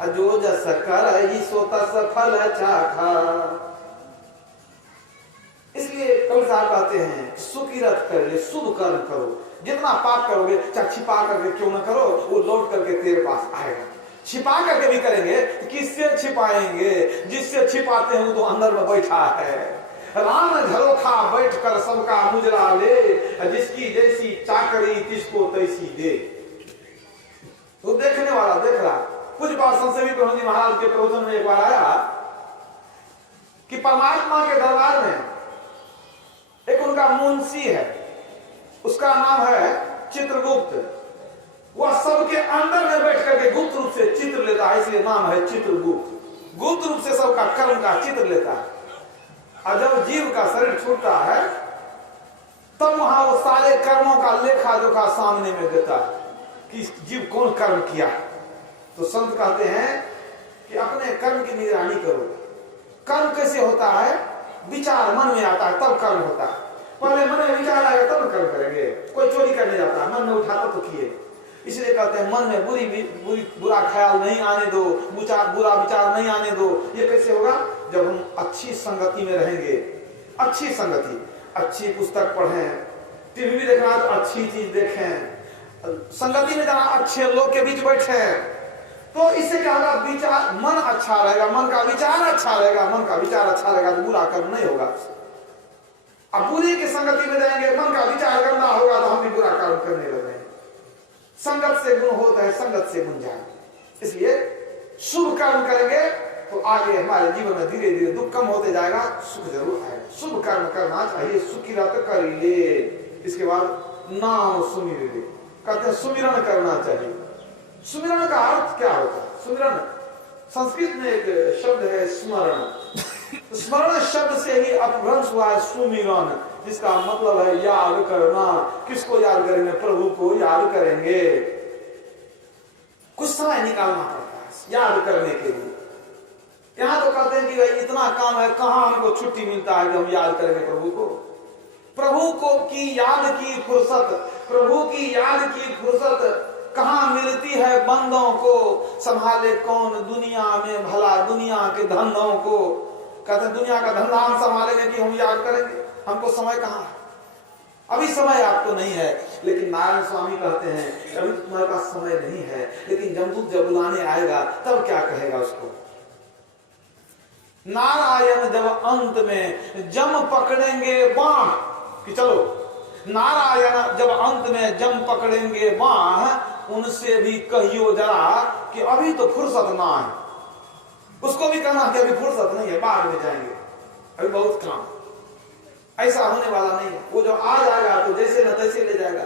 जो जस करहि सो तस फल चाखा। इसलिए कबीर साहब कहते हैं सुकिरत कर ले, शुभ कर्म करो, जितना पाप करोगे चाहे छिपा करके क्यों ना करो, वो लौट करके तेरे पास आएगा। छिपा करके भी करेंगे तो किससे छिपाएंगे? जिससे छिपाते हैं वो तो अंदर में बैठा है। राम झरोखा बैठ कर सबका मुजरा ले, जिसकी जैसी चाकरी तिसको तैसी दे। तो देखने वाला देख रहा। कुछ बार संसेवी प्रभु जी महाराज के प्रवचन में एक बार आया कि परमात्मा के दरबार में एक उनका मुंशी है, उसका नाम है चित्रगुप्त। वह सबके अंदर में बैठ करके गुप्त रूप से चित्र लेता है, इसलिए नाम है चित्रगुप्त। गुप्त रूप से सबका कर्म का चित्र लेता है। और जब जीव का शरीर छूटता है तब वहां वो सारे कर्मों का लेखा जोखा सामने में देता है कि जीव कौन कर्म किया। तो संत कहते हैं कि अपने कर्म की निगरानी करो। कर्म कैसे होता है? विचार मन में आता है तब कर्म होता है। पहले मन में विचार आएगा तब कर्म करेंगे। कोई चोरी करने जाता है, मन में उठाता तो किए। इसलिए कहते हैं मन में बुरा ख्याल नहीं आने दो, बुरा विचार नहीं आने दो। ये कैसे होगा? जब हम अच्छी संगति में रहेंगे। अच्छी संगति, अच्छी पुस्तक पढ़ें, टीवी भी देखना तो अच्छी चीज देखें, संगति में जाना, अच्छे लोग के बीच बैठे, तो इससे क्या होगा? विचार, मन अच्छा रहेगा, मन का विचार अच्छा रहेगा। मन का विचार अच्छा रहेगा तो बुरा कर्म नहीं होगा। अब बुरे की संगति में जाएंगे, मन का विचार करना होगा तो हम भी बुरा कर्म करने लगेंगे। संगत से गुण होता है, संगत से गुण जाए। इसलिए शुभ कर्म करेंगे तो आगे हमारे जीवन में धीरे धीरे दुख कम होते जाएगा, सुख जरूर आएगा। शुभ कर्म करना चाहिए, सुकिरत कर ले। इसके बाद नाम सुमिर ले, कहते हैं सुमिरन करना चाहिए। सुमिरन का अर्थ क्या होता है? सुमिरन संस्कृत में एक शब्द है स्मरण। स्मरण शब्द से ही अपभ्रंश हुआ है सुमिरन, जिसका मतलब है याद करना। किसको याद करेंगे? प्रभु को याद करेंगे। कुछ समय निकालना पड़ता है याद करने के लिए। यहाँ तो कहते हैं कि भाई इतना काम है, कहाँ हमको छुट्टी मिलता है कि हम याद करेंगे प्रभु को। प्रभु को की याद की फुर्सत, प्रभु की याद की फुर्सत कहाँ मिलती है बंदों को? संभाले कौन दुनिया में भला दुनिया के धंधों को? कहते हैं दुनिया का धंधा हम संभालेंगे कि हम याद करेंगे? हमको समय कहाँ है? अभी समय आपको नहीं है। लेकिन नारायण स्वामी कहते हैं अभी तुम्हारे पास समय नहीं है, लेकिन जमदूत जब बुलाने आएगा तब क्या कहेगा उसको? नारायण जब अंत में जम पकड़ेंगे बाह, कि चलो नारायण जब अंत में जम पकड़ेंगे बाह, उनसे भी कहियो जरा कि अभी तो फुर्सत ना है। उसको भी कहना कि अभी फुर्सत नहीं है, बाद में जाएंगे, अभी बहुत काम। ऐसा होने वाला नहीं है। वो जो आ जाएगा तो जैसे न तैसे ले जाएगा।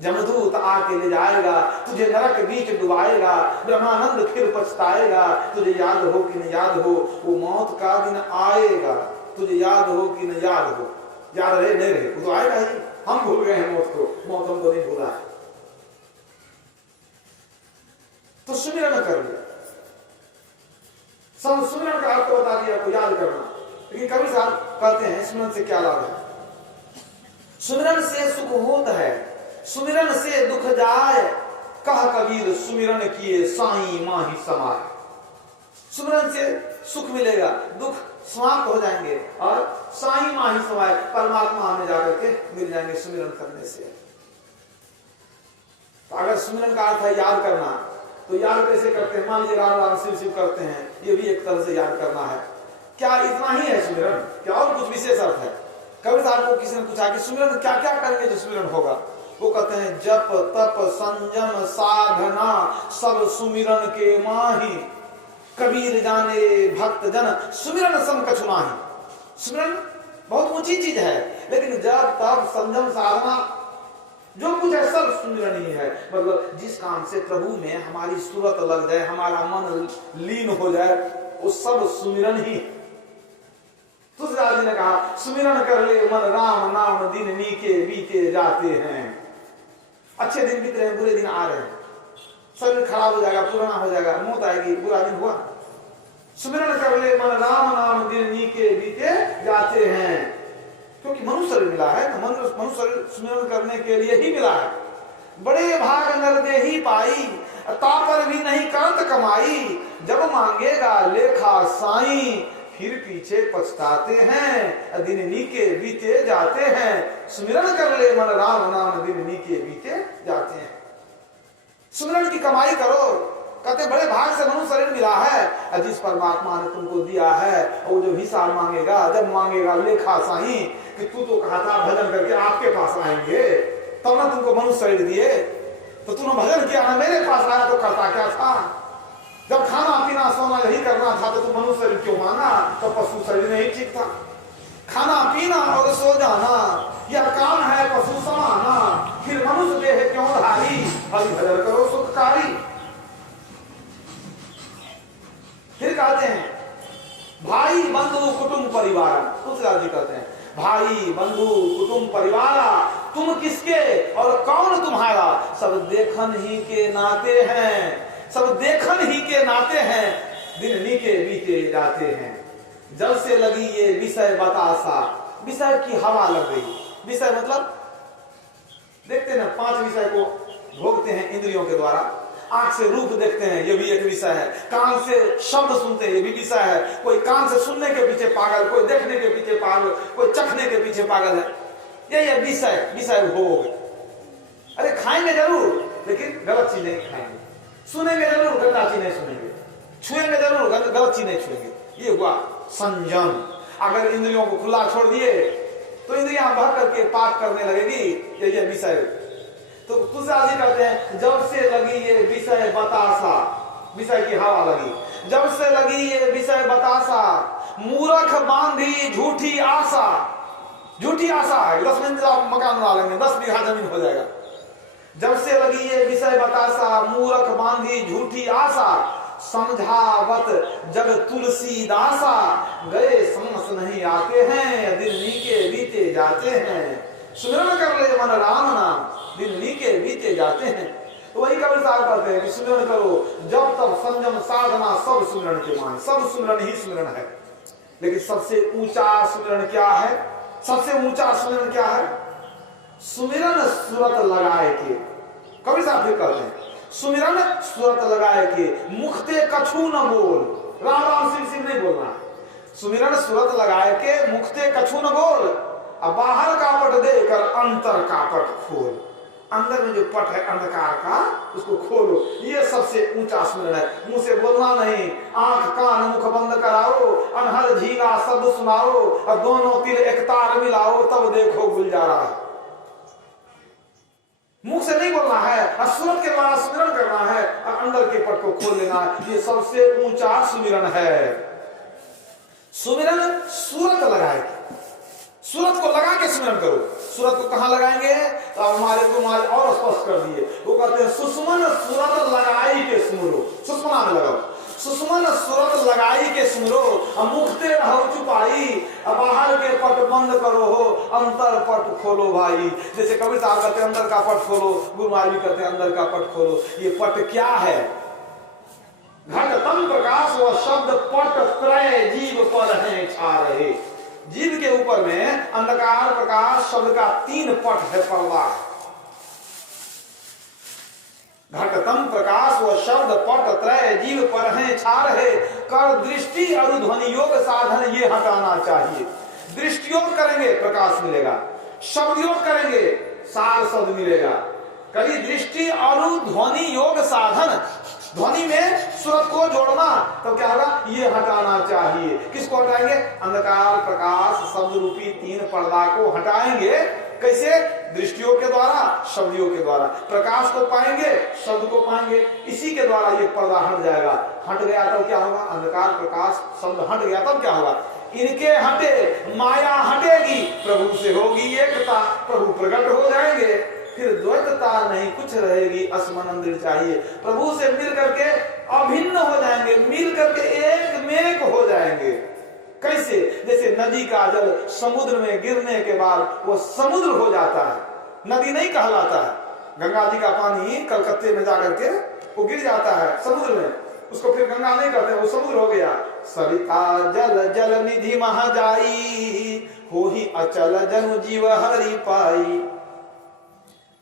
जमदूत आके ले जाएगा, तुझे नरक बीच डुबाएगा, ब्रह्मानंद फिर पछताएगा। तुझे याद हो कि न याद हो, वो मौत का दिन आएगा। तुझे याद हो कि न याद हो, याद रहे नहीं रहे, वो तो आएगा ही। हम भूल गए हैं मौत को, मौत हमको नहीं भूला है। तो सुमिरन कर लिया, सब सुमिरन का आपको बता दिया, आपको याद करना। लेकिन कभी साहब कहते हैं सुमिरन से क्या लाभ है? सुमिरन से सुख होता है, सुमिरन से दुख जाए। कह कबीर सुमिरन किए साईं माही समाए। सुमिरन से सुख मिलेगा, दुख समाप्त हो जाएंगे और साईं माही समाए, परमात्मा हमें जाकर के मिल जाएंगे सुमिरन करने से। तो अगर सुमिरन का अर्थ है याद करना, तो याद कैसे करते हैं? मान लीजिए राम राम शिव शिव करते हैं, ये भी एक तरह से याद करना है। क्या इतना ही है सुमिरन, क्या और कुछ विशेष अर्थ है? कभी साहब को किसी ने पूछा कि सुमिरन क्या क्या करेंगे जो सुमिरन होगा? वो कहते हैं जप तप संयम साधना सब सुमिरन के माही। कबीर जाने भक्त जन सुमिरन सम कछु नाही। सुमिरन बहुत ऊंची चीज है, लेकिन जप तप संयम साधना जो कुछ है सब सुमिरन ही है। मतलब जिस काम से प्रभु में हमारी सूरत लग जाए, हमारा मन लीन हो जाए, वो सब सुमिरन ही। तुलसीदास जी ने कहा सुमिरन कर ले मन राम नाम, दिन नीके बीते जाते हैं। अच्छे दिन बीत रहे हैं, बुरे दिन आ रहे हैं, शरीर खराब हो जाएगा, पुराना हो जाएगा, मौत आएगी, बुरा दिन हुआ। सुमिरन कर ले मन राम नाम, दिन नीके बीते जाते हैं। क्योंकि मनुष्य शरीर मिला है, तो मनुष्य शरीर सुमिरन करने के लिए ही मिला है। बड़े भाग नर दे ही पाई, तापर भी नहीं करत कमाई। जब मांगेगा लेखा साईं, फिर पीछे पछताते हैं, दिन नीके बीते जाते हैं। सुमिरन कर ले मन राम नाम, दिन नीके बीते जाते हैं। सुमिरन की कमाई करो। कहते बड़े भाग से मनुष्य शरीर मिला है, जिस परमात्मा ने तुमको दिया है, वो जो हिसाब मांगेगा, जब मांगेगा लेखा साईं, कि तू तो कहा था भजन करके आपके पास आएंगे, तब ना तुमको मनुष्य शरीर दिए। तो तूने भजन किया ना, मेरे पास आया तो करता क्या था? जब खाना पीना सोना यही करना था तो तू मनुष्य शरीर क्यों मांगा? तो पशु शरीर नहीं ठीक था। खाना पीना और सो जाना यह काम है पशु समाना, फिर मनुष्य देह क्यों धारी? हरि भजन करो सुखकारी। फिर कहते हैं भाई बंधु कुटुंब परिवार। तुलसीदास जी कहते हैं भाई बंधु कुटुंब परिवार, तुम किसके और कौन तुम्हारा? सब देखन ही के नाते हैं, सब देखन ही के नाते हैं, दिन नीके बीते जाते हैं। जब से लगी ये विषय बतासा, विषय की हवा लग गई। विषय मतलब देखते हैं ना, 5 विषय को भोगते हैं इंद्रियों के द्वारा। आंख से रूप देखते हैं, ये भी एक विषय है। कान से शब्द सुनते हैं, ये भी विषय है। कोई कान से सुनने के पीछे पागल, कोई देखने के पीछे पागल, कोई चखने के पीछे पागल है। ये विषय भोग। अरे खाएंगे जरूर, लेकिन गलत चीज नहीं खाएंगे। सुनेंगे जरूर, गलत चीज नहीं सुनेंगे। छुएंगे जरूर, गलत चीज नहीं छुएंगे। ये हुआ संयम। अगर इंद्रियों को खुला छोड़ दिए तो इंद्रियां भर करके पाप करने लगेगी। ये विषय। तो तुलसीदास जी कहते हैं जब से लगी ये विषय बतासा, विषय की हवा लगी। जब से लगी ये विषय बतासा, मूर्ख बांधी झूठी आशा। झूठी आशा है 10 मंजिला मकान बना लेंगे, 10 बीघा जमीन हो जाएगा। जब से लगी ये विषय बतासा, मूर्ख बांधी झूठी आशा। समझावत जग तुलसीदासा, गए समझ नहीं आते हैं, दिन नीके बीते जाते हैं। सुमिरन कर ले मन राम नाम, दिन नीके बीते जाते हैं। तो वही कबीर साहब कहते हैं कि सुमिरन करो, जब तब संयम साधना सब सुमिरन के मान। सब सुमिरन ही सुमिरन है, लेकिन सबसे ऊंचा सुमिरन क्या है? सबसे ऊंचा सुमिरन क्या है? सुमिरन सूरत लगाए के। कबीर साहब फिर कहते हैं सुमिरन सूरत लगाए के, मुखते कछु न बोल। राम राम शिव शिव नहीं बोलना। सुमिरन सूरत लगाए के, मुखते कछु न बोल। अब बाहर का पट देकर अंतर का पट खोल। अंदर में जो पट है अंधकार का, उसको खोलो। ये सबसे ऊंचा सुमिरन है। मुंह से बोलना नहीं, आंख कान मुख बंद कराओ, अनहद झीला शब्द सुनाओ, और दोनों तिल एक तार मिलाओ, तब देखो गुलजारा। मुख से नहीं बोलना है, सूरत के द्वारा सुमिरन करना है, और अंदर के पट को खोल लेना है। ये सबसे ऊंचा सुमिरन है। सुमिरन सूरत लगाए। सूरत को लगा के स्मरण करो। सूरत को कहां लगाएंगे? तो हमारे और स्पष्ट कर दिए। वो कहते हैं सुषमन सूरत लगाई के सुमरो, सुषमना में लगाओ, सुषमन सूरत लगाई के सुमरो, मुखते रहो चुपाई, बाहर के पट बंद करो हो, अंतर पट खोलो भाई। जैसे कबीर साहब कहते हैं अंदर का पट खोलो, गुरु महाराज भी कहते हैं अंदर का पट खोलो। ये पट क्या है? घट तम प्रकाश व शब्द पट त्रय जीव पर है छा रहे। जीव के ऊपर में अंधकार प्रकाश शब्द का 3 पट है, पर्दा। घटतम प्रकाश व शब्द पट त्रय जीव पर है छा रहे, कर दृष्टि और ध्वनि योग साधन ये हटाना चाहिए। दृष्टि योग करेंगे प्रकाश मिलेगा, शब्द योग करेंगे सार शब्द मिलेगा। कभी दृष्टि और ध्वनि योग साधन, ध्वनि में सूरत को जोड़ना, तो क्या होगा? ये हटाना चाहिए। किसको हटाएंगे? अंधकार प्रकाश शब्द रूपी 3 पर्दा को हटाएंगे। कैसे? दृष्टियों के द्वारा, शब्दियों के द्वारा। प्रकाश को पाएंगे, शब्द को पाएंगे, इसी के द्वारा ये पर्दा हट जाएगा। हट गया तब क्या होगा? अंधकार प्रकाश शब्द हट गया तब क्या होगा? इनके हटे माया हटेगी, प्रभु से होगी एकता, प्रभु प्रकट हो जाएंगे, फिर द्वैतता नहीं कुछ रहेगी, असमानंद चाहिए। प्रभु से मिल करके अभिन्न हो जाएंगे, मिल करके एक मेक हो जाएंगे। कैसे? जैसे नदी का जल समुद्र में गिरने के बाद वो समुद्र हो जाता है, नदी नहीं कहलाता है। गंगा जी का पानी कलकत्ते में जाकर के वो गिर जाता है समुद्र में, उसको फिर गंगा नहीं कहते, वो समुद्र हो गया। सरिता जल जल निधि महा जाई, हो ही अचल जनु जीव हरि पाई।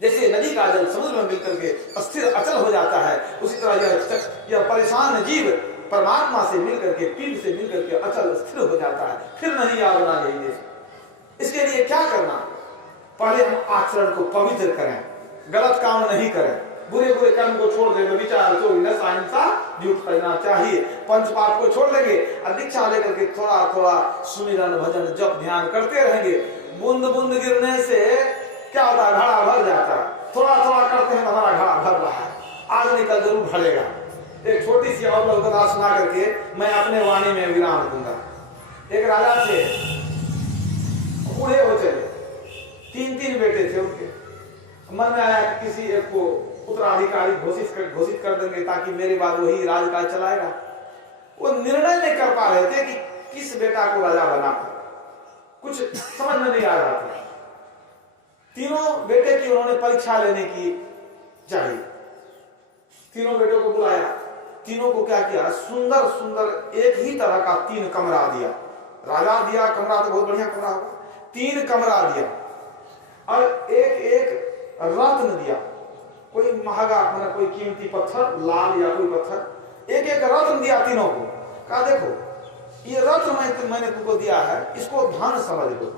जैसे नदी का जल समुद्र में मिलकर के अस्थिर अचल हो जाता है, उसी तरह यह परेशान जीव परमात्मा से मिलकर के, पीठ से मिलकर के अचल स्थिर हो जाता है, फिर नहीं आवना नहीं। इसके लिए क्या करना? पहले हम आचरण को पवित्र करें, गलत काम नहीं करें, बुरे बुरे कर्म को छोड़ देंगे, विचार चोरी नशा हिंसा झूठ करना चाहिए, पंचपाप को छोड़ देंगे और दीक्षा लेकर के थोड़ा थोड़ा सुमिरन भजन जप ध्यान करते रहेंगे। बूंद बूंद गिरने से क्या होता है? घड़ा भर जाता है। थोड़ा थोड़ा करते हैं हमारा घड़ा भर रहा है, आज नहीं कल जरूर भरेगा। एक छोटी सी और कथा सुना करके मैं अपने वाणी में विराम दूंगा। एक राजा थे, बूढ़े हो चले, 3 बेटे थे उनके। मन में आया कि किसी एक को उत्तराधिकारी घोषित कर देंगे ताकि मेरे बाद वही राजकाज चलाएगा। वो निर्णय नहीं कर पा रहे थे कि किस बेटा को राजा बना, कुछ समझ में नहीं आ रहा था। तीनों बेटे की उन्होंने परीक्षा लेने की चाहिए। तीनों बेटों को बुलाया, तीनों को क्या किया? सुंदर सुंदर एक ही तरह का 3 कमरा दिया। राजा दिया कमरा तो बहुत बढ़िया कमरा होगा, 3 कमरा दिया और एक एक रत्न दिया। कोई महंगा मतलब कोई कीमती पत्थर, लाल या कोई पत्थर, एक एक रत्न दिया तीनों को। कहा देखो ये रत्न मैंने तुमको दिया है, इसको धन समझ लो,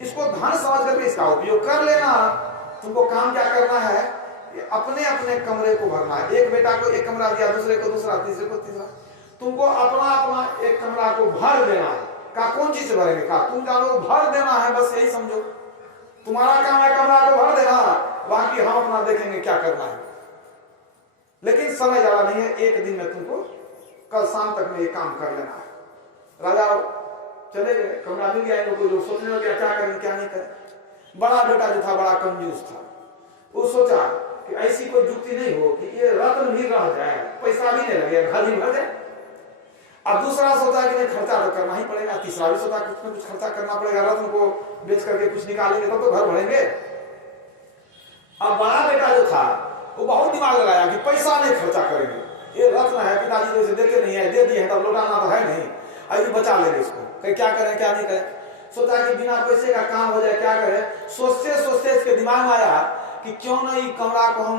इसको धन समझ करके इसका उपयोग कर लेना। तुमको काम क्या करना है? अपने अपने कमरे को भरना है। एक बेटा को एक कमरा दिया, दूसरे को दूसरा, तीसरे को तीसरा। तुमको अपना अपना एक कमरा को भर देना है। कहा कौन चीज से भरेंगे? कहा तुम जानो भर देना है, बस यही समझो। तुम्हारा काम है कमरा को भर देना, बाकी हम अपना देखेंगे क्या करना है। लेकिन समय ज्यादा नहीं है, एक दिन में तुमको कल शाम तक में ये काम कर लेना है। राजा चले गए, कमरा मिल गया। इन लोग सोचने लगे क्या करें क्या नहीं करें। बड़ा बेटा जो था बड़ा कंजूस था, वो सोचा कि ऐसी कोई जुक्ति नहीं हो कि ये रत्न भी रह जाए, पैसा भी नहीं लगे, घर भी भर जाए। अब दूसरा सोचा कि नहीं खर्चा तो करना ही पड़ेगा। तीसरा भी सोचा कुछ न कुछ खर्चा करना पड़ेगा, रत्न को बेच करके कुछ निकालेंगे तब तो घर भरेंगे। अब बड़ा बेटा जो था वो बहुत दिमाग लगाया कि पैसा नहीं खर्चा करेंगे, ये रत्न है, पिताजी तो इसे देते नहीं है, दे दिए हैं तब लौटाना तो है नहीं, अभी बचा लेंगे इसको। क्या करें क्या नहीं करें। सोचा कि बिना पैसे का काम हो जाए, क्या करें। सोचते सोचते इसके दिमाग में आया कि क्यों ना ये कमरा को हम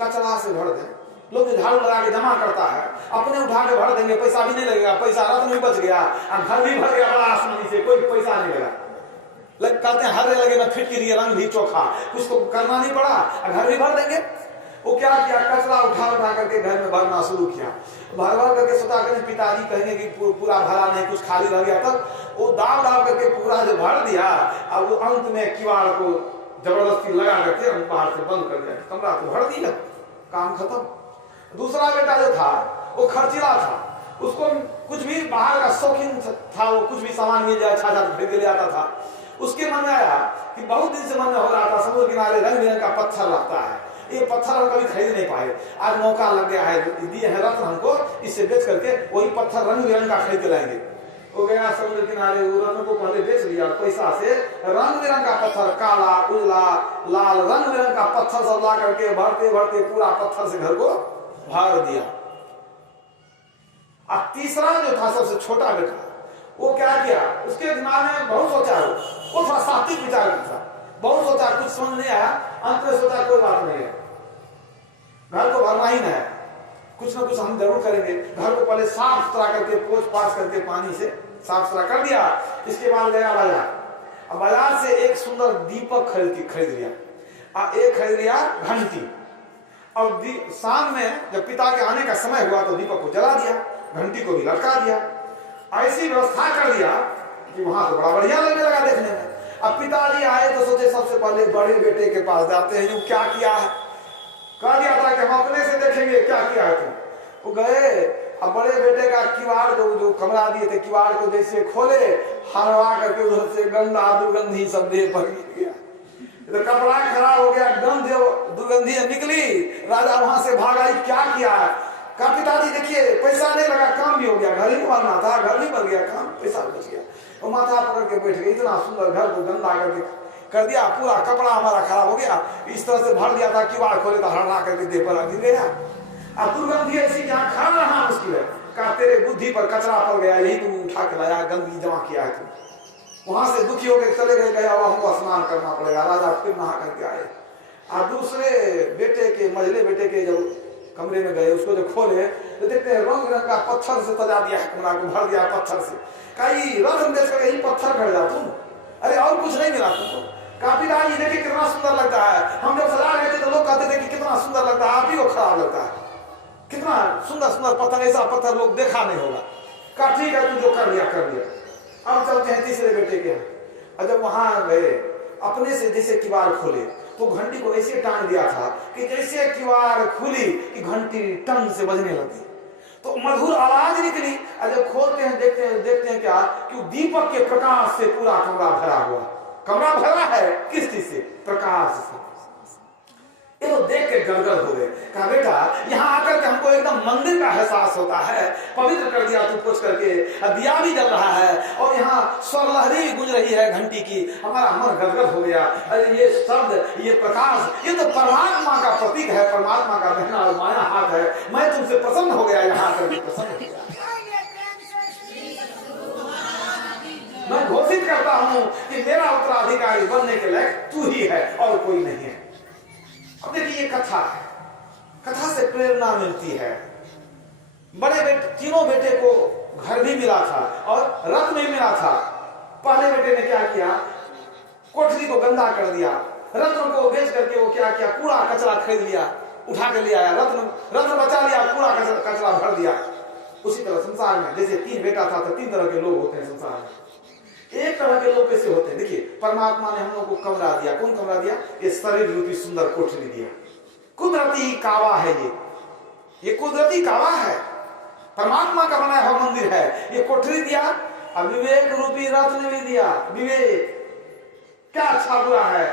कचरा से भर दें। लोग जो झाड़ू लगा के जमा करता है, अपने उठा के भर देंगे, पैसा भी नहीं लगेगा, पैसा रत्न भी बच गया और घर भी भर गया बड़ा आसानी से, कोई पैसा नहीं लगा। कहते हैं हरे लगे ना फिटकिरी, रंग भी चोखा, कुछ तो करना नहीं पड़ा और घर भी भर देंगे। वो क्या किया, कचरा उठा करके घर में भरना शुरू किया। भर करके सोचा करें पिताजी कहेंगे कि पूरा भरा नहीं, कुछ खाली रह गया, तब वो दाव करके पूरा जो भर दिया। अब वो अंत में किवाड़ को जबरदस्ती लगा करके हम बाहर से बंद कर दिया, कमरा तो भर दिया, काम खत्म। दूसरा बेटा जो था वो खर्चीला था, उसको कुछ भी बाहर का शौकीन था, वो कुछ भी सामान मिल जाए छाछा खरीद के ले आता था। उसके मन में आया कि बहुत दिन से मन में हो रहा था समुद्र किनारे रंग बिरंग का पत्थर रहता है, ये पत्थर हम कभी खरीद नहीं पाए, आज मौका लग गया है, दिए है रत्न हमको, इससे बेच करके वही पत्थर रंग बिरंग का खरीद लाएंगे। वो गया समुद्र किनारे, रत्न को पहले बेच लिया पैसा से, रंग बिरंग का पत्थर, काला उजला लाल रंग बिरंग का पत्थर सब ला करके भरते भरते पूरा पत्थर से घर को भर दिया। अब तीसरा जो था सबसे छोटा बेटा, वो क्या किया, उसके दिमाग में बहुत सोचा, वो थोड़ा सात्विक विचार था, बहुत सोचा, कुछ समझ नहीं आया, अंत में सोचा कोई बात नहीं है, घर को भरना ही नहीं है, कुछ ना कुछ हम जरूर करेंगे। घर को पहले साफ सुथरा करके पोंछ पाछ करके पानी से साफ सुथरा कर दिया। इसके बाद गया बाजार, अब बाजार से एक सुंदर दीपक खरीद लिया, एक खरीद लिया घंटी, और शाम में जब पिता के आने का समय हुआ तो दीपक को जला दिया, घंटी को भी लटका दिया। ऐसी व्यवस्था कर दिया कि वहां तो बड़ा बढ़िया लगने लगा देखने में। अब पिताजी आए तो सोचे सबसे पहले बड़े बेटे के पास जाते हैं, जो क्या किया है, कह दिया था कि हम अपने से देखेंगे क्या किया है तुम। वो गए, अब बड़े बेटे का किवाड़ जो कमरा दिए थे, किवाड़ को जैसे खोले, हरवा करके उधर से गंदा दुर्गंधी सब देह पर गया, तो कपड़ा खराब हो गया, गंध दुर्गंधी निकली, राजा वहां से भागा, क्या किया है। कहा पिताजी देखिए पैसा नहीं लगा, काम भी हो गया, घर ही बनना था, घर भी बन गया, काम पैसा बच गया। वो माथा पकड़ के बैठ गए, इतना सुंदर घर को गंदा करके कर दिया, पूरा कपड़ा हमारा खराब हो गया, इस तरह से भर दिया था, किवाड़ खोले तो हड़ा करके देह पर गिर गया। अब दुर्गंधी ऐसी जहाँ खड़ा रहा मुश्किल है, कहा तेरे बुद्धि पर कचरा पड़ गया, यही तुम उठा के लाया, गंदगी जमा किया है तुम। वहां से दुखी होकर चले गए, गया हमको स्नान करना पड़ेगा। राजा फिर नहा करके आए, और दूसरे बेटे के, मझले बेटे के जब कमरे में गए, उसको जब खोले तो देखते हैं रंग बिरंग का पत्थर से सजा दिया, कमरा को भर दिया पत्थर से। कहीं रत्न बेच कर यही पत्थर खड़ जा तुम, अरे और कुछ नहीं मिला तुमको। काफी दाई देखिए कितना सुंदर लगता है, हम जब सजा रहे थे तो लोग कहते थे कि कितना सुंदर लगता है, आप ही को खराब लगता है, कितना सुंदर सुंदर पत्थर, ऐसा पत्थर लोग देखा नहीं होगा। कहा ठीक है, तू जो कर लिया कर लिया। अब चलते हैं तीसरे बेटे के, और जब वहां गए अपने से जैसे किवाड़ खोले तो घंटी को ऐसे टांग दिया था कि जैसे किवाड़ खुली कि घंटी टंग से बजने लगी, तो मधुर आवाज निकली। और जब खोलते हैं देखते हैं क्या कि दीपक के प्रकाश से पूरा कमरा भरा हुआ, कमरा भरा है किस चीज से, प्रकाश से। ये तो देख के गदगद हो गए, कहा बेटा यहाँ आकर के हमको एकदम मंदिर का एहसास होता है, पवित्र कर दिया तू कुछ करके, दिया भी जल रहा है और यहाँ स्वर लहरी भी गूंज रही है घंटी की, हमारा मन गदगद हो गया। अरे ये शब्द, ये प्रकाश, ये तो परमात्मा का प्रतीक है, परमात्मा का बहना और माया हाथ है, मैं तुमसे प्रसन्न हो गया, यहाँ आकर के प्रसन्न हो गया। मैं घोषित करता हूँ कि मेरा उत्तराधिकारी बनने के लायक तू ही है और कोई नहीं है। अब देखिए ये कथा है, कथा से प्रेरणा मिलती है। बड़े बेटे, तीनों बेटे को घर भी मिला था और रत्न भी मिला था। पहले बेटे ने क्या किया, कोठरी को गंदा कर दिया, रत्न को बेच करके वो क्या किया, कूड़ा कचरा खरीद लिया, उठा के ले आया, रत्न बचा लिया, कूड़ा कचरा भर दिया। उसी तरह संसार में जैसे तीन बेटा था तो तीन तरह के लोग होते हैं संसार में। एक तरह के लोग कैसे होते हैं, देखिए परमात्मा ने हम लोग को कमरा दिया, कौन कमरा दिया, ये शरीर रूपी सुंदर कोठरी दिया, कुदरती कावा है, ये कुदरती कावा है, परमात्मा का बनाया हुआ मंदिर है, ये कोठरी दिया। अब विवेक रूपी रत्न भी दिया, विवेक क्या अच्छा बुरा है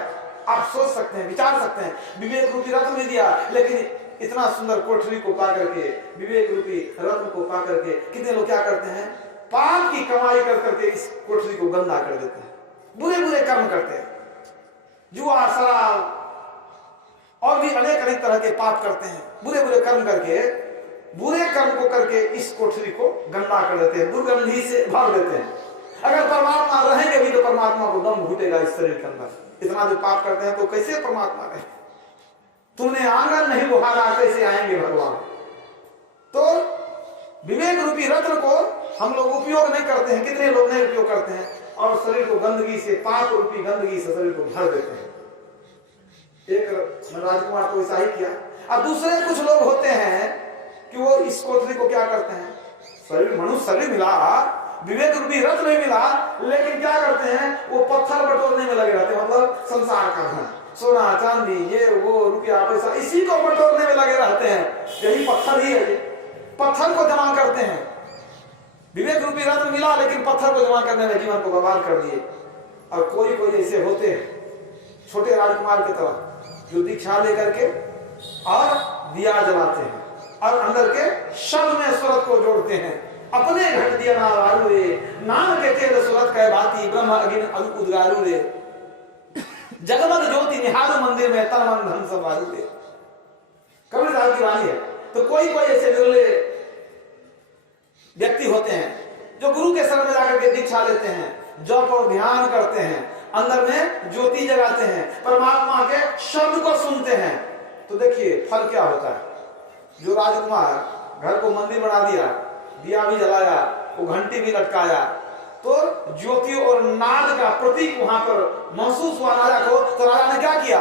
आप सोच सकते हैं, विचार सकते हैं, विवेक रूपी रत्न भी दिया, लेकिन इतना सुंदर कोठरी को पा करके, विवेक रूपी रत्न को पा करके कितने लोग क्या करते हैं, पाप की कमाई कर करके इस कोठरी को गंदा कर देते हैं, बुरे बुरे कर्म करते हैं, जुआ शराब और भी अनेक तरह के पाप करते हैं, बुरे बुरे कर्म करके, बुरे कर्म को करके इस कोठरी को गंदा कर देते हैं, दुर्गंधी से भर देते हैं। अगर परमात्मा रहेंगे भी तो परमात्मा को दम घुटेगा इस शरीर के अंदर। इतना जो पाप करते हैं तो कैसे परमात्मा रहे, तुमने आंगन नहीं बुहारा कैसे आएंगे भगवान। तो विवेक रूपी रत्न को हम लोग उपयोग नहीं करते हैं, कितने लोग नहीं उपयोग करते हैं, और शरीर को गंदगी से, पाप रूपी गंदगी से शरीर को भर देते हैं। एक राजकुमार तो ऐसा ही किया। अब दूसरे कुछ लोग होते हैं कि वो इस कोठरी को क्या करते हैं, शरीर मनुष्य शरीर मिला, विवेक रूपी रत्न नहीं मिला, लेकिन क्या करते हैं, वो पत्थर बटोरने में लगे रहते हैं, मतलब संसार का धन, सोना चांदी, ये वो रुपया पैसा, इसी को बटोरने में लगे रहते हैं। यही पत्थर ही है, पत्थर को जमा करते हैं। विवेक रूपी रत्न मिला लेकिन पत्थर को जमा करने में जीवन को बर्बाद कर दिए। और कोई कोई ऐसे होते हैं छोटे राजकुमार की तरह जो दीक्षा लेकर के और दिया जलाते हैं और अंदर के शब्द में सूरत को जोड़ते हैं। अपने घट दिया ना वारू रे, नाम के तेरे सूरत कह भाती, ब्रह्म अगिन उद्गारू रे, जगमग ज्योति निहारू मंदिर में, तन मन धन सब वारू रे। कबीर साहब की वाणी है। तो कोई कोई ऐसे विरले व्यक्ति होते हैं जो गुरु के शरण में जाकर के दीक्षा लेते हैं, जप और ध्यान करते हैं, अंदर में ज्योति जगाते हैं, परमात्मा के शब्द को सुनते हैं। तो देखिए फल क्या होता है। जो राजकुमार घर को मंदिर बना दिया, दिया भी जलाया, वो घंटी भी लटकाया, तो ज्योति और नाद का प्रतीक वहां पर महसूस हुआ राजा को। तो राजा ने क्या किया?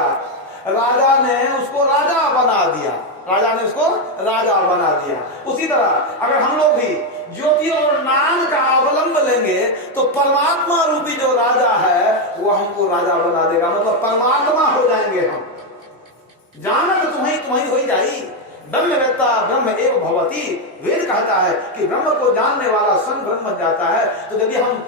राजा ने उसको राजा बना दिया, राजा ने उसको राजा बना दिया। उसी तरह अगर हम लोग भी ज्योति और नाम का अवलंब लेंगे तो परमात्मा रूपी जो राजा है वो हमको राजा बना देगा, मतलब परमात्मा हो जाएंगे हम। जानत तुम्हें तुम्हें हो जाई, ब्रह्मवेत्ता ब्रह्म एव भवति। वेद कहता है कि ब्रह्म को जानने वाला स्वयं ब्रह्म बन जाता है। तो यदि हम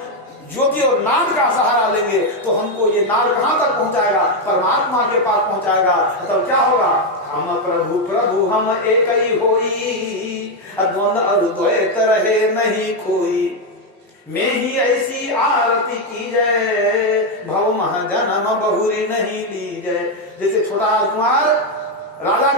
ज्योति और नाद का सहारा लेंगे तो हमको ये नाद कहां तक पहुंचाएगा? परमात्मा के पास पहुंचाएगा। तब क्या होगा? हम प्रभु प्रभु हम एक ही होई, द्वंद्व अद्वैत रहे नहीं कोई। मैं ही ऐसी आरती की जय, भव महाजन्म बहुरी नहीं ली जय। जैसे छोटा राजकुमार राजा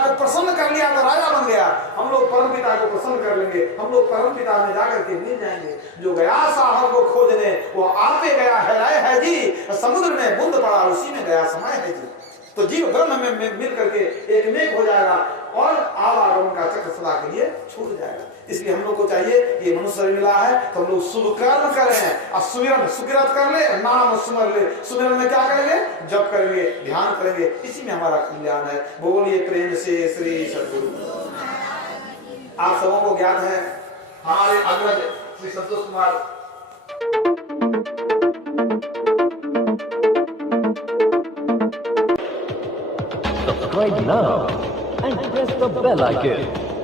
को प्रसन्न कर लिया तो राजा बन गया। हम लोग परमपिता को प्रसन्न कर लेंगे, हम लोग परमपिता में जाकर के मिल जाएंगे। जो गया साहब को खोजने वो आपे गया है जी, समुद्र में बूंद पड़ा उसी में गया समय है जी। तो जीव ब्रह्म में मिल करके एक नेक हो जाएगा और आवागमन का चक्र सदा के लिए छूट जाएगा। इसलिए हम लोग को चाहिए, ये मनुष्य मिला है तो हम लोग शुभ कर्म करें और सुमिरन सुकिरत कर ले, नाम सुमर ले। सुमिरन में क्या करेंगे? जप करेंगे, ध्यान करेंगे, इसी में हमारा कल्याण है। बोलिए प्रेम से श्री सद्गुरु। आप सबों को ज्ञात है हमारे अग्रज Shri Santosh Kumar subscribe now and press the bell icon.